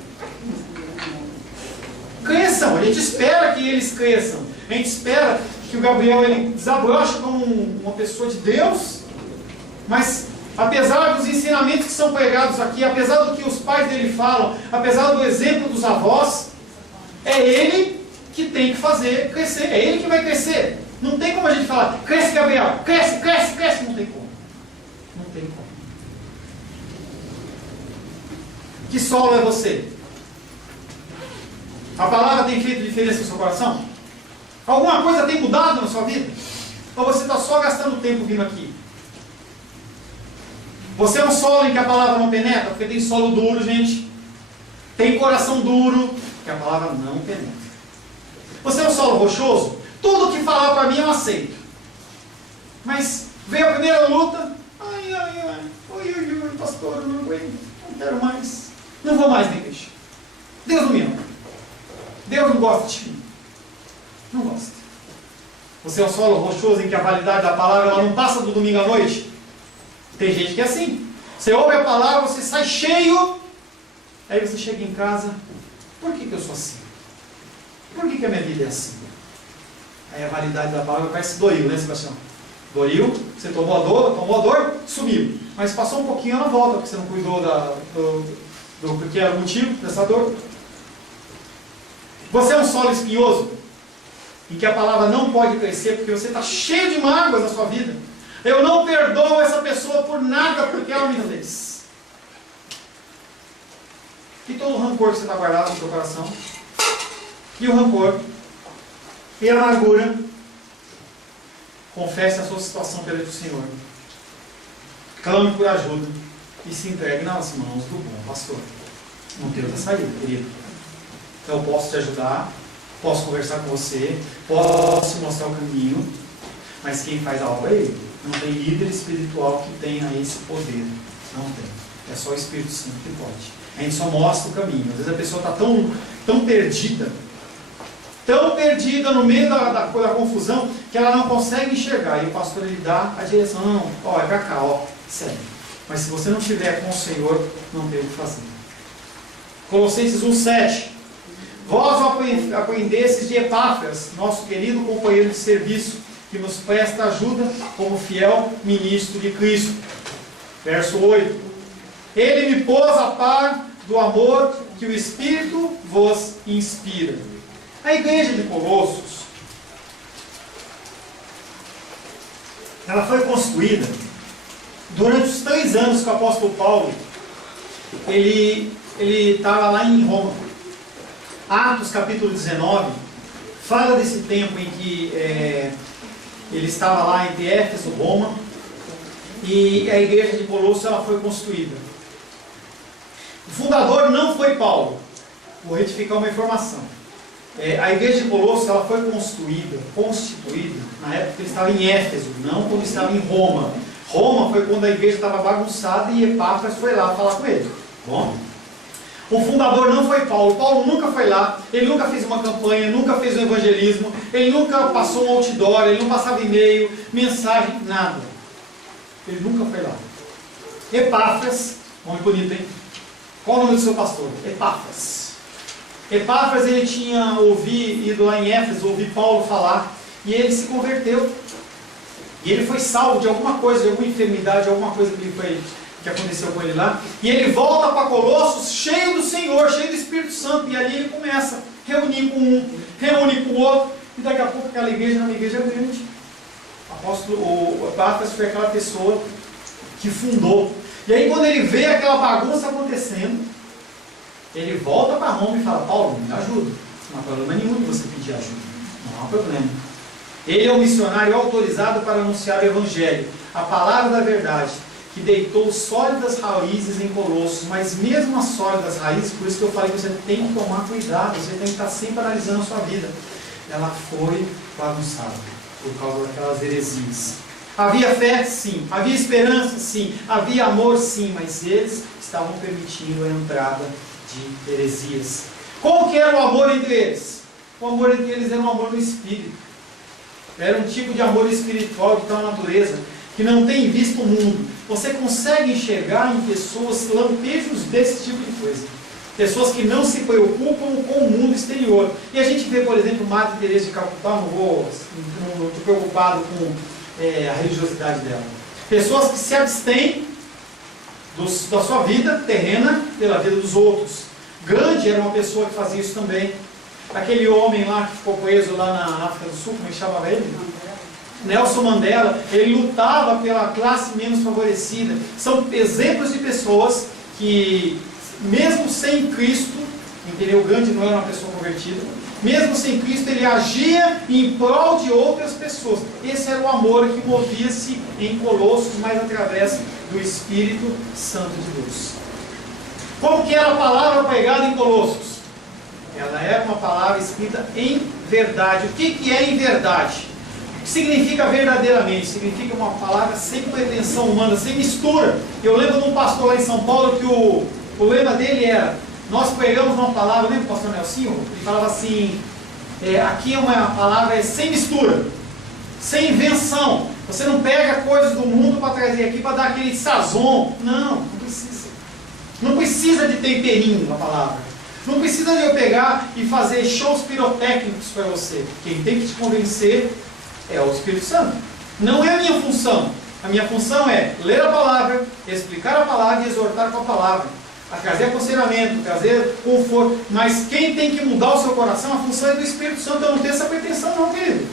Cresçam, a gente espera que eles cresçam. A gente espera que o Gabriel ele desabroche como uma pessoa de Deus, mas apesar dos ensinamentos que são pregados aqui, apesar do que os pais dele falam, apesar do exemplo dos avós, é ele que tem que fazer crescer, é ele que vai crescer. Não tem como a gente falar, cresce Gabriel, cresce, cresce, cresce, não tem como. Não tem como. Que solo é você? A palavra tem feito diferença no seu coração? Alguma coisa tem mudado na sua vida? Ou você está só gastando tempo vindo aqui? Você é um solo em que a palavra não penetra? Porque tem solo duro, gente. Tem coração duro, que a palavra não penetra. Você é um solo rochoso? Tudo que falar para mim eu aceito. Mas veio a primeira luta. Ai, ai, ai. Oi, oi, oi, pastor, eu não aguento. Não quero mais. Não vou mais na igreja. Deus não me ama. Deus não gosta de mim. Não gosta. Você é um solo rochoso em que a validade da palavra ela não passa do domingo à noite? Tem gente que é assim. Você ouve a palavra, você sai cheio. Aí você chega em casa. Por que eu sou assim? Por que a minha vida é assim? Aí a validade da palavra parece doiu, né, Sebastião? Doiu, você tomou a dor, sumiu. Mas passou um pouquinho, ela volta, porque você não cuidou do que era o motivo dessa dor. Você é um solo espinhoso, em que a palavra não pode crescer, porque você está cheio de mágoas na sua vida. Eu não perdoo essa pessoa por nada, porque ela me fez. E todo o rancor que você está guardado no seu coração, e o rancor, e a amargura, confesse a sua situação perante o Senhor. Clame por ajuda e se entregue nas mãos do bom pastor. Não tem outra saída, querido. Então eu posso te ajudar, posso conversar com você, posso mostrar o caminho, mas quem faz a obra é Ele. Não tem líder espiritual que tenha esse poder. Não tem. É só o Espírito Santo que pode. A gente só mostra o caminho. Às vezes a pessoa está tão perdida no meio da confusão, que ela não consegue enxergar. E o pastor ele dá a direção. Não, ó, é para cá, ó, segue. Mas se você não estiver com o Senhor, não tem o que fazer. Colossenses 1,7. Vós o aprendestes de Epáfras, nosso querido companheiro de serviço, que nos presta ajuda como fiel ministro de Cristo. Verso 8. Ele me pôs a par do amor que o Espírito vos inspira. A igreja de Colossos, ela foi construída durante os 3 anos que o apóstolo Paulo ele estava lá em Roma. Atos capítulo 19 fala desse tempo em que Ele estava lá entre Éfeso, Roma, e a igreja de Colossos ela foi construída. O fundador não foi Paulo. Vou retificar uma informação. A igreja de Colossos ela foi constituída na época que ele estava em Éfeso, não quando estava em Roma. Roma foi quando a igreja estava bagunçada e Epáfras foi lá falar com ele. Bom, o fundador não foi Paulo. Paulo nunca foi lá, ele nunca fez uma campanha, nunca fez um evangelismo, ele nunca passou um outdoor, ele não passava e-mail, mensagem, nada. Ele nunca foi lá. Epáfras, nome bonito, hein? Qual o nome do seu pastor? Epáfras. Epáfras, ele tinha ido lá em Éfeso, ouvir Paulo falar, e ele se converteu. E ele foi salvo de alguma coisa, de alguma enfermidade, de alguma coisa que aconteceu com ele lá. E ele volta para Colossos cheio do Senhor, cheio do Espírito Santo. E ali ele começa a reunir com um, reúne com o outro. E daqui a pouco aquela igreja é uma igreja grande. O Epáfras foi aquela pessoa que fundou. E aí quando ele vê aquela bagunça acontecendo, ele volta para Roma e fala: Paulo, me ajuda. Não há problema nenhum de você pedir ajuda. Não há problema. Ele é o missionário autorizado para anunciar o Evangelho, a palavra da verdade, que deitou sólidas raízes em Colossos, mas mesmo as sólidas raízes, por isso que eu falei que você tem que tomar cuidado, você tem que estar sempre analisando a sua vida. Ela foi bagunçada por causa daquelas heresias. Havia fé? Sim. Havia esperança? Sim. Havia amor? Sim. Mas eles estavam permitindo a entrada de heresias. Como que era o amor entre eles? O amor entre eles era um amor no Espírito. Era um tipo de amor espiritual de tal natureza que não tem visto o mundo. Você consegue enxergar em pessoas lampejos desse tipo de coisa. Pessoas que não se preocupam com o mundo exterior. E a gente vê, por exemplo, Madre Teresa de Calcutá, não estou preocupado com a religiosidade dela. Pessoas que se abstêm da sua vida terrena pela vida dos outros. Gandhi era uma pessoa que fazia isso também. Aquele homem lá que ficou preso lá na África do Sul, como é que chamava ele? Nelson Mandela, ele lutava pela classe menos favorecida. São exemplos de pessoas que, mesmo sem Cristo, entendeu? Gandhi não era uma pessoa convertida, mesmo sem Cristo, ele agia em prol de outras pessoas. Esse era o amor que movia-se em Colossos, mas através do Espírito Santo de Deus. Como que era a palavra pregada em Colossos? Ela é uma palavra escrita em verdade. O que é em verdade? O que significa verdadeiramente? Significa uma palavra sem pretensão humana, sem mistura. Eu lembro de um pastor lá em São Paulo que o lema dele era: nós pregamos uma palavra, lembra do pastor Nelsinho? Ele falava assim: aqui é uma palavra sem mistura, sem invenção. Você não pega coisas do mundo para trazer aqui para dar aquele sazon. Não precisa. Não precisa de temperinho na palavra. Não precisa de eu pegar e fazer shows pirotécnicos para você. Quem tem que te convencer é o Espírito Santo. Não é a minha função. A minha função é ler a palavra, explicar a palavra e exortar com a palavra. A trazer aconselhamento, trazer conforto. Mas quem tem que mudar o seu coração, a função é do Espírito Santo. Eu não tenho essa pretensão não, querido.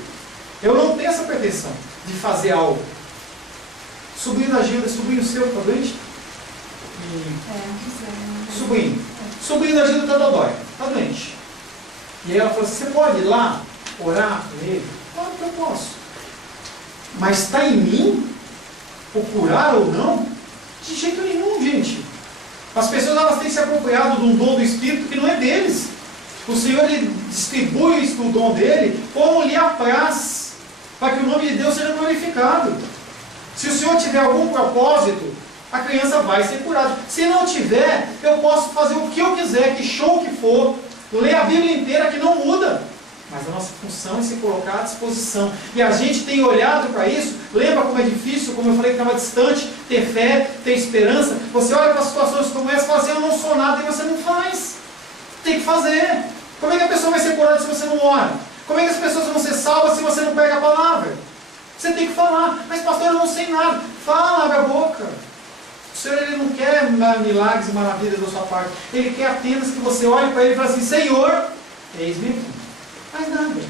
Eu não tenho essa pretensão de fazer algo. Sobrinho da Gilda, sobrinho seu, tá doente? Sobrinho da Gilda está dodói, está doente. E aí ela falou assim: você pode ir lá orar por ele? Claro que eu posso. Mas está em mim o curar ou não? De jeito nenhum, gente. As pessoas elas têm se apropriado de um dom do Espírito que não é deles. O Senhor ele distribui o dom dele como lhe apraz, para que o nome de Deus seja glorificado. Se o Senhor tiver algum propósito, a criança vai ser curada. Se não tiver, eu posso fazer o que eu quiser, que show que for, ler a Bíblia inteira que não muda. Mas a nossa função é se colocar à disposição. E a gente tem olhado para isso. Lembra como é difícil, como eu falei que estava distante, ter fé, ter esperança. Você olha para situações como essa e fala assim: eu não sou nada, e você não faz. Tem que fazer. Como é que a pessoa vai ser curada se você não ora? Como é que as pessoas vão ser salvas se você não pega a palavra? Você tem que falar. Mas pastor, eu não sei nada. Fala, abre a boca. O Senhor ele não quer milagres e maravilhas da sua parte. Ele quer apenas que você olhe para ele e fale assim: Senhor, eis-me aqui. Faz nada.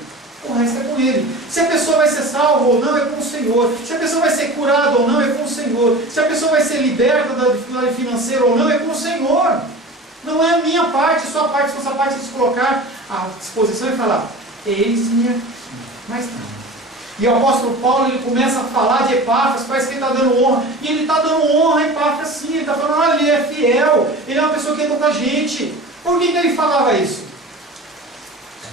O resto é com ele. Se a pessoa vai ser salva ou não, é com o Senhor. Se a pessoa vai ser curada ou não, é com o Senhor. Se a pessoa vai ser liberta da dificuldade financeira ou não, é com o Senhor. Não é a minha parte, a sua parte. Se a parte é se colocar à disposição e falar: eis-me aqui. Mais nada. E o apóstolo Paulo, ele começa a falar de Epáfras, parece que ele está dando honra. E ele está dando honra a Epáfras sim, ele está falando, olha, ele é fiel, ele é uma pessoa que anda com a gente. Por que ele falava isso?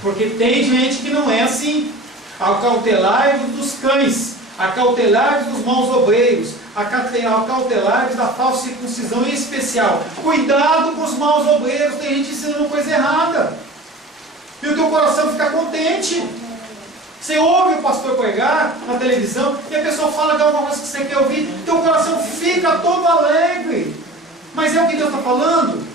Porque tem gente que não é assim. Acautelai-vos dos cães, acautelai-vos dos maus obreiros, acautelai-vos da falsa circuncisão, em especial. Cuidado com os maus obreiros, tem gente ensinando coisa errada. E o teu coração fica contente. Você ouve o pastor pregar na televisão e a pessoa fala de alguma coisa que você quer ouvir, teu coração fica todo alegre. Mas é o que Deus está falando?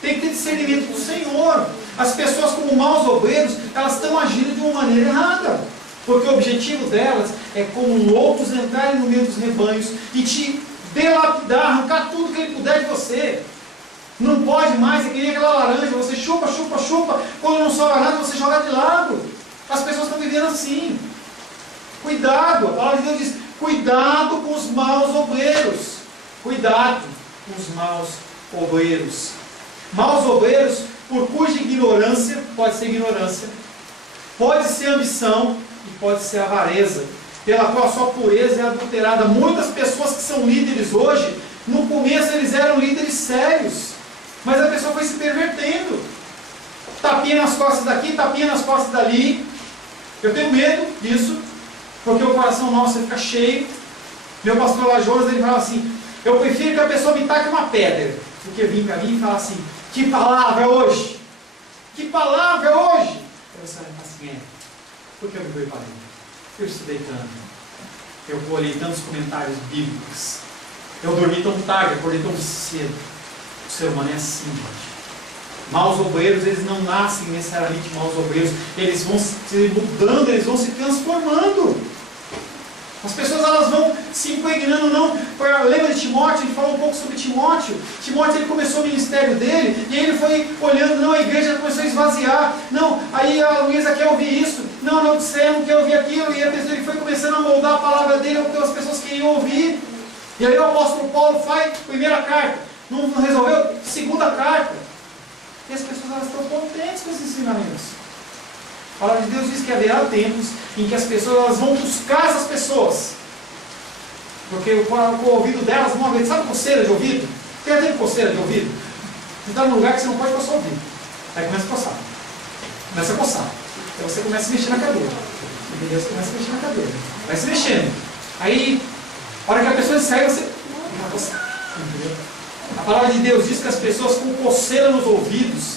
Tem que ter discernimento do Senhor. As pessoas como maus obreiros, elas estão agindo de uma maneira errada. Porque o objetivo delas é como loucos entrarem no meio dos rebanhos e te delapidar, arrancar tudo que ele puder de você. Não pode mais, é que nem aquela laranja, você chupa, chupa, chupa, quando não sobra nada você joga de lado. As pessoas estão vivendo assim. Cuidado, a palavra de Deus diz, cuidado com os maus obreiros. Cuidado com os maus obreiros. Maus obreiros, por cuja ignorância, pode ser ignorância, pode ser ambição e pode ser avareza, pela qual a sua pureza é adulterada. Muitas pessoas que são líderes hoje, no começo eles eram líderes sérios, mas a pessoa foi se pervertendo. Tapinha nas costas daqui, tapinha nas costas dali. Eu tenho medo disso, porque o coração nosso fica cheio. Meu pastor lá, Jonas, ele fala assim, eu prefiro que a pessoa me taque uma pedra, do que vir para mim e falar assim, que palavra hoje? Que palavra hoje? Eu falo assim, porque eu me preparei. Eu estudei tanto. Eu olhei tantos comentários bíblicos. Eu dormi tão tarde, acordei tão cedo. O ser humano é assim, gente. Maus obreiros, eles não nascem necessariamente maus obreiros. Eles vão se mudando, eles vão se transformando. As pessoas elas vão se impregnando, não. Lembra de Timóteo? Ele falou um pouco sobre Timóteo. Timóteo ele começou o ministério dele e ele foi olhando, não, a igreja começou a esvaziar. Não, aí a Luísa quer ouvir isso. Não, não, você não quer ouvir aquilo. E a pessoa, ele foi começando a moldar a palavra dele ao que as pessoas queriam ouvir. E aí o apóstolo Paulo faz primeira carta. Não resolveu? Segunda carta. E as pessoas elas estão contentes com esses ensinamentos. A palavra de Deus diz que haverá tempos em que as pessoas elas vão buscar essas pessoas. Porque com o ouvido delas vão haver. Sabe coceira de ouvido? Quem tem coceira de ouvido? Você está num lugar que você não pode coçar o ouvido. Aí começa a coçar. Começa a coçar. Aí você começa a se mexer na cadeira. E Deus começa a mexer na cadeira. Vai se mexendo. Aí, a hora que a pessoa sai, você vai coçar. Entendeu? A palavra de Deus diz que as pessoas com coceira nos ouvidos,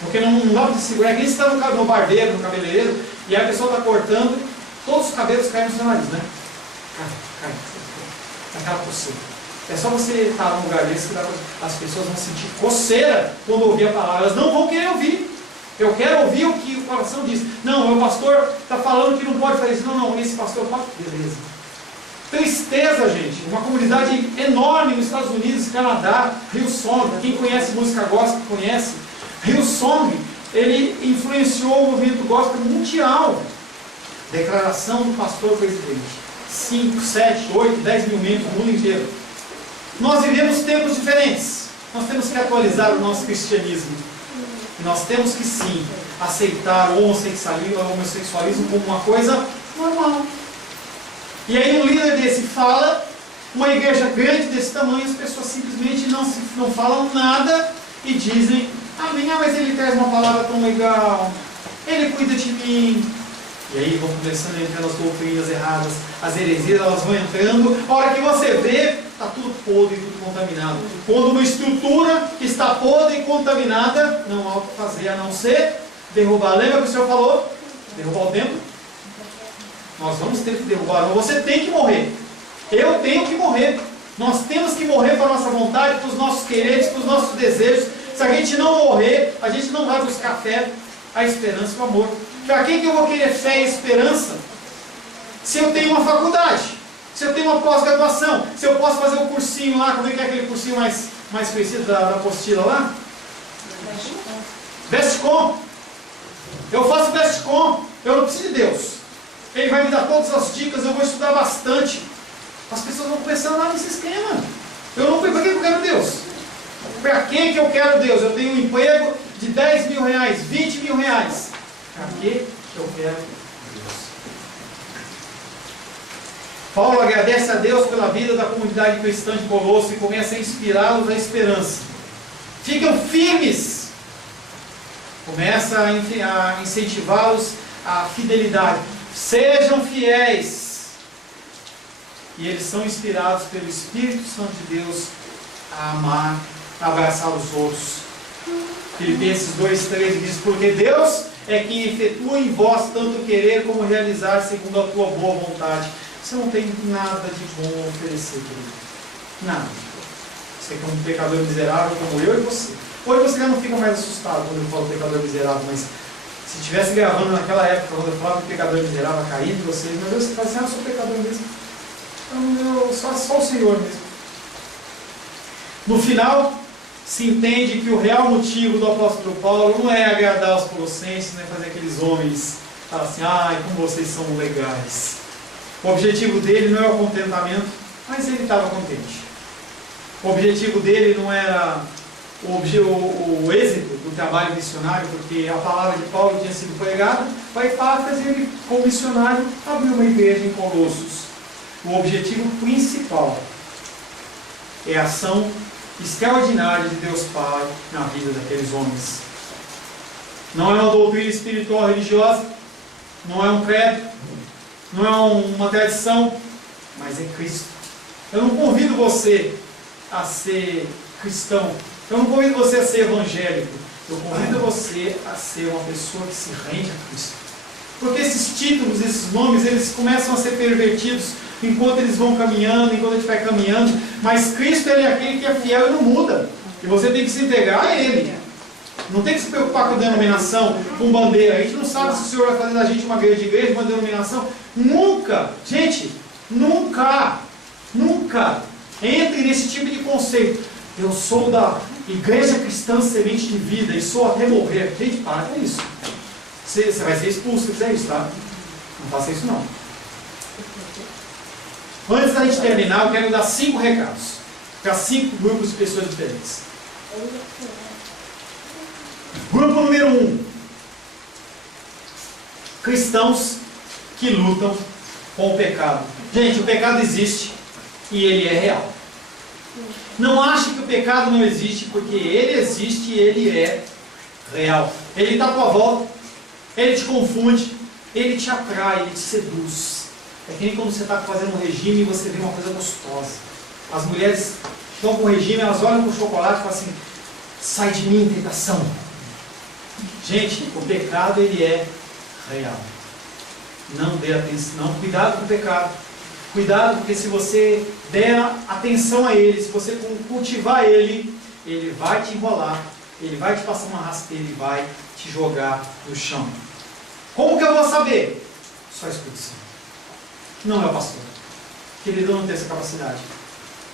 porque não dá para segurar, quem está no barbeiro, no cabeleireiro, e a pessoa está cortando, todos os cabelos caem no seu nariz, né? Cai. Aquela coceira. É só você estar num lugar desse que as pessoas vão sentir coceira quando ouvir a palavra, elas não vão querer ouvir. Eu quero ouvir o que o coração diz. Não, meu pastor está falando que não pode fazer isso. Não, esse pastor pode. Beleza. Tristeza, gente. Uma comunidade enorme nos Estados Unidos, Canadá, Hillsong. Quem conhece música gospel, conhece. Hillsong, ele influenciou o movimento gospel mundial. Declaração do pastor presidente. 5, 7, 8, 10 mil membros no mundo inteiro. Nós vivemos tempos diferentes. Nós temos que atualizar o nosso cristianismo. E nós temos que sim aceitar o homossexualismo como uma coisa normal. E aí um líder desse fala, uma igreja grande desse tamanho, as pessoas simplesmente não falam nada e dizem, amém, mas ele traz uma palavra tão legal, ele cuida de mim. E aí vão começando a entrar as doutrinas erradas, as heresias, elas vão entrando. A hora que você vê, está tudo podre e tudo contaminado. Quando uma estrutura que está podre e contaminada, não há o que fazer a não ser derrubar. Lembra que o Senhor falou? Derrubar o templo? Nós vamos ter que derrubar. Você tem que morrer. Eu tenho que morrer. Nós temos que morrer para a nossa vontade, para os nossos quereres, para os nossos desejos. Se a gente não morrer, a gente não vai buscar fé, a esperança e o amor. Para quem que eu vou querer fé e esperança? Se eu tenho uma faculdade, se eu tenho uma pós-graduação, se eu posso fazer um cursinho lá, como é que é aquele cursinho mais conhecido da apostila lá? Bestcom. Eu faço Bestcom. Eu não preciso de Deus. Ele vai me dar todas as dicas, eu vou estudar bastante. As pessoas vão começar lá nesse esquema. Para que eu quero Deus? Para que eu quero Deus? Eu tenho um emprego de 10 mil reais, 20 mil reais. Para que eu quero Deus? Paulo agradece a Deus pela vida da comunidade cristã de Colossos e começa a inspirá-los à esperança. Ficam firmes. Começa a incentivá-los à fidelidade. Sejam fiéis. E eles são inspirados pelo Espírito Santo de Deus a amar, a abraçar os outros. Filipenses 2,13 diz: porque Deus é quem efetua em vós tanto querer como realizar segundo a tua boa vontade. Você não tem nada de bom a oferecer, querido. Nada. Você é um pecador miserável como eu e você. Hoje você já não fica mais assustado quando eu falo pecador miserável, mas se estivesse gravando naquela época, quando eu falava que pecador miserável caía de vocês, meu Deus, você fala assim: eu sou pecador mesmo. Então, só o Senhor mesmo. No final, se entende que o real motivo do apóstolo Paulo não é agradar os colossenses, não é fazer aqueles homens falar assim: ai, como vocês são legais. O objetivo dele não é o contentamento, mas ele estava contente. O objetivo dele não era o êxito do trabalho missionário, porque a palavra de Paulo tinha sido pregada. O Epáfras, ele, como missionário, abriu uma igreja em Colossos. O objetivo principal é a ação extraordinária de Deus Pai na vida daqueles homens. Não é uma doutrina espiritual religiosa, não é um credo, não é uma tradição, mas é Cristo. Eu não convido você a ser cristão, eu não convido você a ser evangélico, eu convido você a ser uma pessoa que se rende a Cristo. Porque esses títulos, esses nomes, eles começam a ser pervertidos enquanto eles vão caminhando, enquanto a gente vai caminhando, mas Cristo, ele é aquele que é fiel e não muda, e você tem que se integrar a Ele. Não tem que se preocupar com denominação, com bandeira. A gente não sabe se o Senhor vai fazer da gente uma grande igreja, uma denominação. Nunca, gente, nunca entre nesse tipo de conceito. Eu sou da Igreja Cristã Semente de Vida e sou até morrer. Gente, para com isso. Você vai ser expulso se fizer isso, tá? Não faça isso não. Antes da gente terminar, eu quero dar 5 recados para 5 grupos de pessoas diferentes. Grupo número 1: cristãos que lutam com o pecado. Gente, o pecado existe e ele é real. Não ache que o pecado não existe, porque ele existe e ele é real. Ele está à tua volta, ele te confunde, ele te atrai, ele te seduz. É que nem quando você está fazendo um regime e você vê uma coisa gostosa. As mulheres estão com o regime, elas olham para o chocolate e falam assim: sai de mim, tentação. Gente, o pecado ele é real. Não dê atenção, não, cuidado com o pecado. Cuidado, porque se você der atenção a ele, se você cultivar ele, ele vai te enrolar, ele vai te passar uma rasteira e vai te jogar no chão. Como que eu vou saber? Só Espírito Santo. Não é o pastor. Querido, não tem essa capacidade.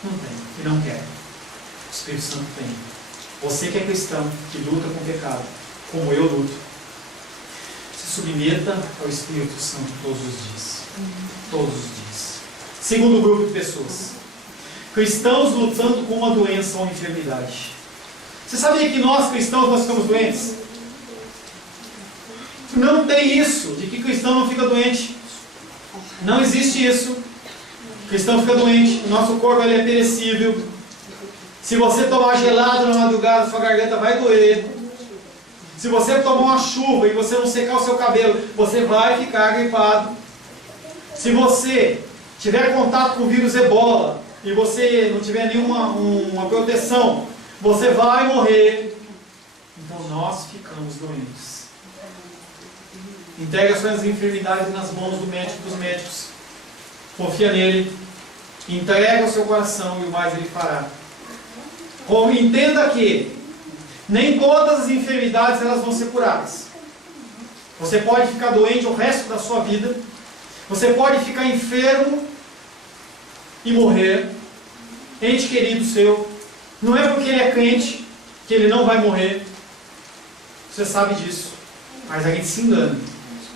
Não tem e não quer. O Espírito Santo tem. Você que é cristão, que luta com o pecado, como eu luto, se submeta ao Espírito Santo todos os dias. Todos os dias. Segundo grupo de pessoas: cristãos lutando com uma doença ou enfermidade. Você sabia que nós cristãos nós ficamos doentes? Não tem isso de que cristão não fica doente. Não existe isso. O cristão fica doente. O nosso corpo ele é perecível. Se você tomar gelado na madrugada, sua garganta vai doer. Se você tomar uma chuva e você não secar o seu cabelo, você vai ficar gripado. Se você tiver contato com o vírus Ebola e você não tiver nenhuma proteção, você vai morrer. Então nós ficamos doentes. Entrega suas enfermidades nas mãos do médico dos médicos. Confia nele. Entrega o seu coração e o mais ele fará. Entenda que nem todas as enfermidades elas vão ser curadas. Você pode ficar doente o resto da sua vida. Você pode ficar enfermo e morrer. Ente querido seu. Não é porque ele é crente que ele não vai morrer. Você sabe disso. Mas a gente se engana.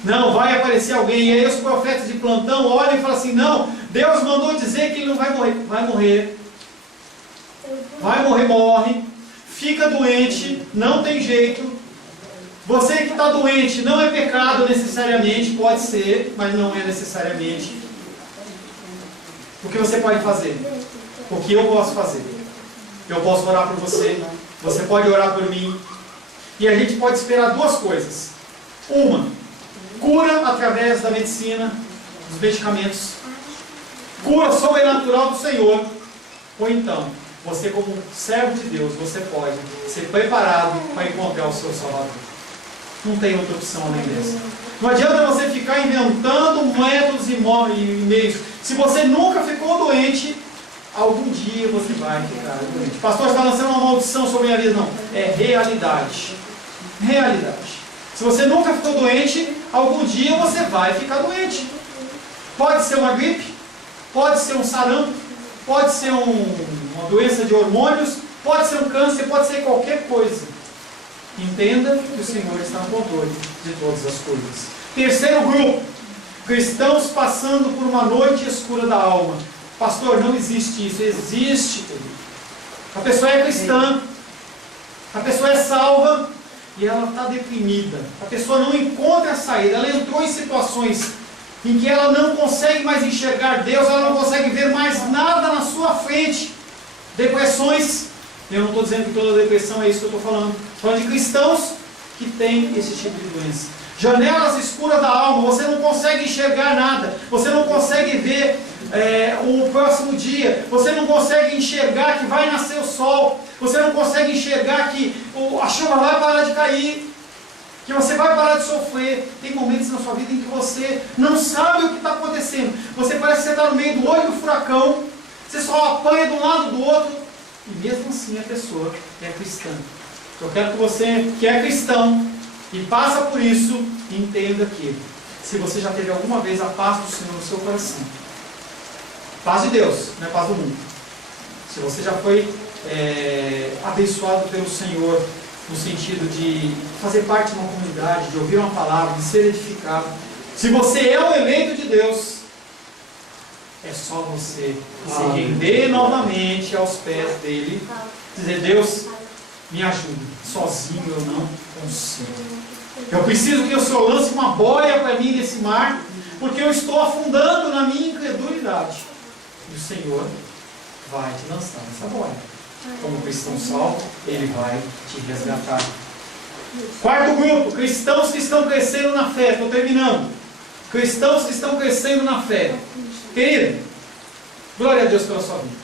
Não, vai aparecer alguém. E aí os profetas de plantão olham e falam assim: não, Deus mandou dizer que ele não vai morrer. Vai morrer. Vai morrer, morre. Fica doente, não tem jeito. Você que está doente, não é pecado necessariamente, pode ser, mas não é necessariamente. O que você pode fazer? O que eu posso fazer? Eu posso orar por você, você pode orar por mim. E a gente pode esperar duas coisas. Uma, cura através da medicina, dos medicamentos. Cura sobrenatural do Senhor. Ou então, você como servo de Deus, você pode ser preparado para encontrar o seu Salvador. Não tem outra opção além dessa. Não adianta você ficar inventando métodos e meios. Se você nunca ficou doente, algum dia você vai ficar doente. O pastor está lançando uma maldição sobre a minha vida. Não, é realidade. Realidade. Se você nunca ficou doente, algum dia você vai ficar doente. Pode ser uma gripe, pode ser um sarampo, pode ser uma doença de hormônios, pode ser um câncer, pode ser qualquer coisa. Entenda que o Senhor está no controle de todas as coisas. Terceiro grupo, cristãos passando por uma noite escura da alma. Pastor, não existe isso. Existe. A pessoa é cristã, a pessoa é salva e ela está deprimida. A pessoa não encontra a saída. Ela entrou em situações em que ela não consegue mais enxergar Deus, ela não consegue ver mais nada na sua frente. Depressões. Eu não estou dizendo que toda depressão é isso que eu estou falando. Estou falando de cristãos que têm esse tipo de doença. Janelas escuras da alma, você não consegue enxergar nada, você não consegue ver o próximo dia, você não consegue enxergar que vai nascer o sol, você não consegue enxergar que a chuva vai parar de cair, que você vai parar de sofrer. Tem momentos na sua vida em que você não sabe o que está acontecendo, você parece que você está no meio do olho do furacão, você só apanha de um lado do outro, e mesmo assim a pessoa é cristã. Eu quero que você, que é cristão, e passa por isso, entenda que se você já teve alguma vez a paz do Senhor no seu coração, paz de Deus, não é paz do mundo. Se você já foi abençoado pelo Senhor, no sentido de fazer parte de uma comunidade, de ouvir uma palavra, de ser edificado, se você é um eleito de Deus, é só você se render novamente aos pés dele, dizer: Deus, me ajude, sozinho eu não consigo. Eu preciso que o Senhor lance uma boia para mim nesse mar, porque eu estou afundando na minha incredulidade. E o Senhor vai te lançar nessa boia. Como cristão salvo, Ele vai te resgatar. Quarto grupo, cristãos que estão crescendo na fé. Estou terminando. Cristãos que estão crescendo na fé. Querido, glória a Deus pela sua vida.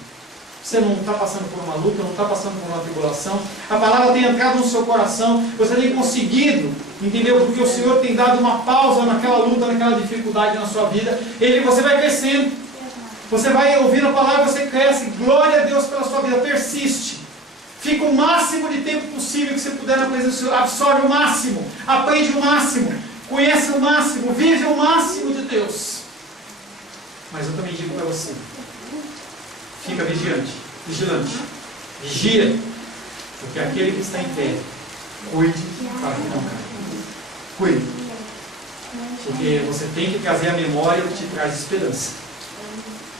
Você não está passando por uma luta, não está passando por uma tribulação. A palavra tem entrado no seu coração. Você tem conseguido, entendeu? Porque o Senhor tem dado uma pausa naquela luta, naquela dificuldade na sua vida. Você vai crescendo. Você vai ouvindo a palavra, você cresce. Glória a Deus pela sua vida. Persiste. Fica o máximo de tempo possível que você puder na presença do Senhor. Absorve o máximo. Aprende o máximo. Conhece o máximo. Vive o máximo de Deus. Mas eu também digo para você: fica vigilante. Vigia. Porque aquele que está em pé, cuide para que não caia. Cuide. Porque você tem que trazer a memória que te traz esperança.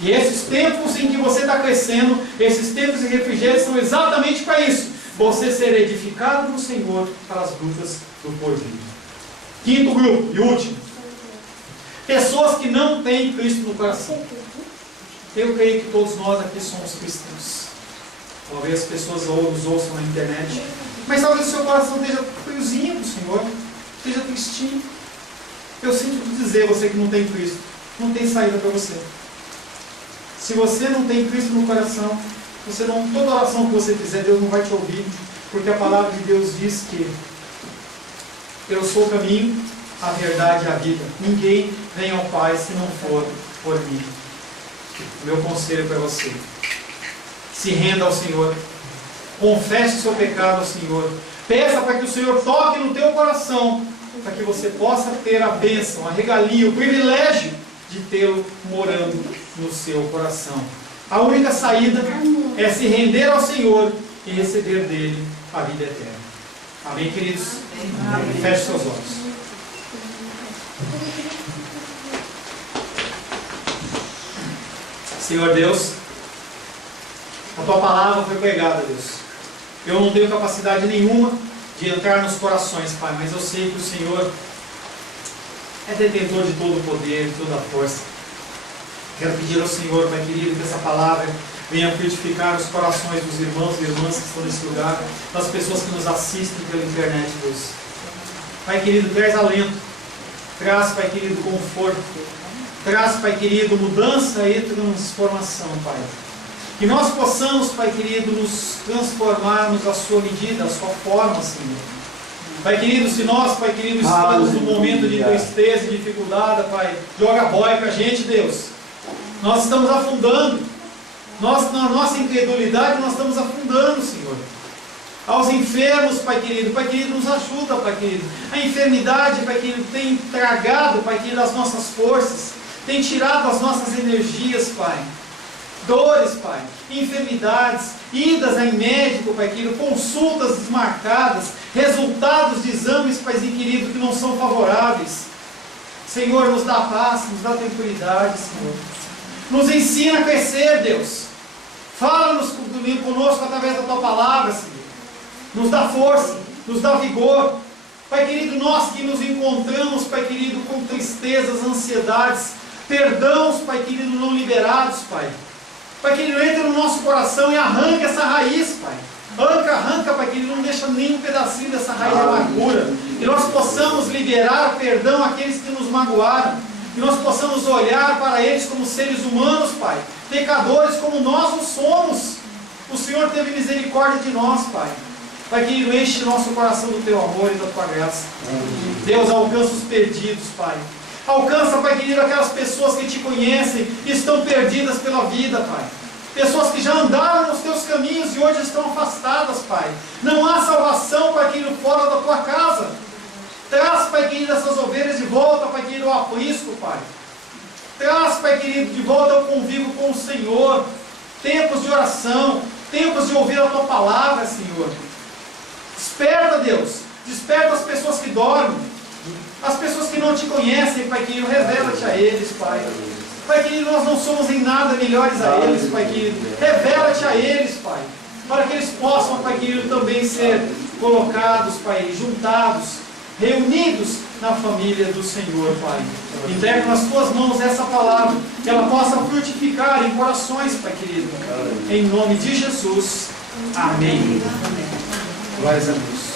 E esses tempos em que você está crescendo, esses tempos de refrigério são exatamente para isso. Você ser edificado no Senhor para as lutas do porvir. Quinto grupo e último. Pessoas que não têm Cristo no coração. Eu creio que todos nós aqui somos cristãos. Talvez as pessoas nos ouçam na internet, mas talvez o seu coração esteja friozinho para o Senhor, esteja tristinho. Eu sinto te dizer, você que não tem Cristo, não tem saída para você. Se você não tem Cristo no coração, toda oração que você fizer, Deus não vai te ouvir, porque a palavra de Deus diz que eu sou o caminho, a verdade e a vida. Ninguém vem ao Pai se não for por mim. O meu conselho para você: se renda ao Senhor, confesse o seu pecado ao Senhor, peça para que o Senhor toque no teu coração, para que você possa ter a bênção, a regalia, o privilégio de tê-lo morando no seu coração. A única saída é se render ao Senhor e receber dele a vida eterna. Amém, queridos? Amém. Feche seus olhos. Senhor Deus, a Tua palavra foi pregada, Deus. Eu não tenho capacidade nenhuma de entrar nos corações, Pai, mas eu sei que o Senhor é detentor de todo o poder, de toda a força. Quero pedir ao Senhor, Pai querido, que essa palavra venha frutificar os corações dos irmãos e irmãs que estão nesse lugar, das pessoas que nos assistem pela internet, Deus. Pai querido, traz alento, traz, Pai querido, conforto, traz, Pai querido, mudança e transformação, Pai. Que nós possamos, Pai querido, nos transformarmos à sua medida, à sua forma, Senhor. Pai querido, se nós, Pai querido, estamos num momento de tristeza e dificuldade, Pai, joga boia com a gente, Deus. Nós estamos afundando. Na nossa incredulidade, nós estamos afundando, Senhor. Aos enfermos, Pai querido, nos ajuda, Pai querido. A enfermidade, Pai querido, tem tragado, Pai querido, as nossas forças, tem tirado as nossas energias, Pai. Dores, Pai, enfermidades, idas em médico, Pai querido, consultas desmarcadas, resultados de exames, Pai querido, que não são favoráveis. Senhor, nos dá paz, nos dá tranquilidade, Senhor. Nos ensina a crescer, Deus. Fala-nos conosco através da Tua palavra, Senhor. Nos dá força, nos dá vigor. Pai querido, nós que nos encontramos, Pai querido, com tristezas, ansiedades, perdãos, Pai querido, não liberados, Pai. Pai querido, entra no nosso coração e arranca essa raiz, Pai. Arranca, Pai querido, não deixa nem um pedacinho dessa raiz de amargura. Que nós possamos liberar perdão àqueles que nos magoaram. Que nós possamos olhar para eles como seres humanos, Pai. Pecadores como nós o somos. O Senhor teve misericórdia de nós, Pai. Pai querido, enche nosso coração do Teu amor e da Tua graça. Deus, alcança os perdidos, Pai. Alcança, Pai querido, aquelas pessoas que Te conhecem e estão perdidas pela vida, Pai. Pessoas que já andaram nos Teus caminhos e hoje estão afastadas, Pai. Não há salvação, Pai querido, fora da Tua casa. Traz, Pai querido, essas ovelhas de volta, Pai querido, ao aprisco, Pai. Traz, Pai querido, de volta ao convívio com o Senhor. Tempos de oração, tempos de ouvir a Tua palavra, Senhor. Desperta, Deus. Desperta as pessoas que dormem. As pessoas que não Te conhecem, Pai querido, revela-Te a eles, Pai. Pai querido, nós não somos em nada melhores a eles, Pai querido. Revela-Te a eles, Pai. Para que eles possam, Pai querido, também ser colocados, Pai, juntados, reunidos na família do Senhor, Pai. Entrega nas Tuas mãos essa palavra, que ela possa frutificar em corações, Pai querido. Em nome de Jesus. Amém. Glórias a Deus.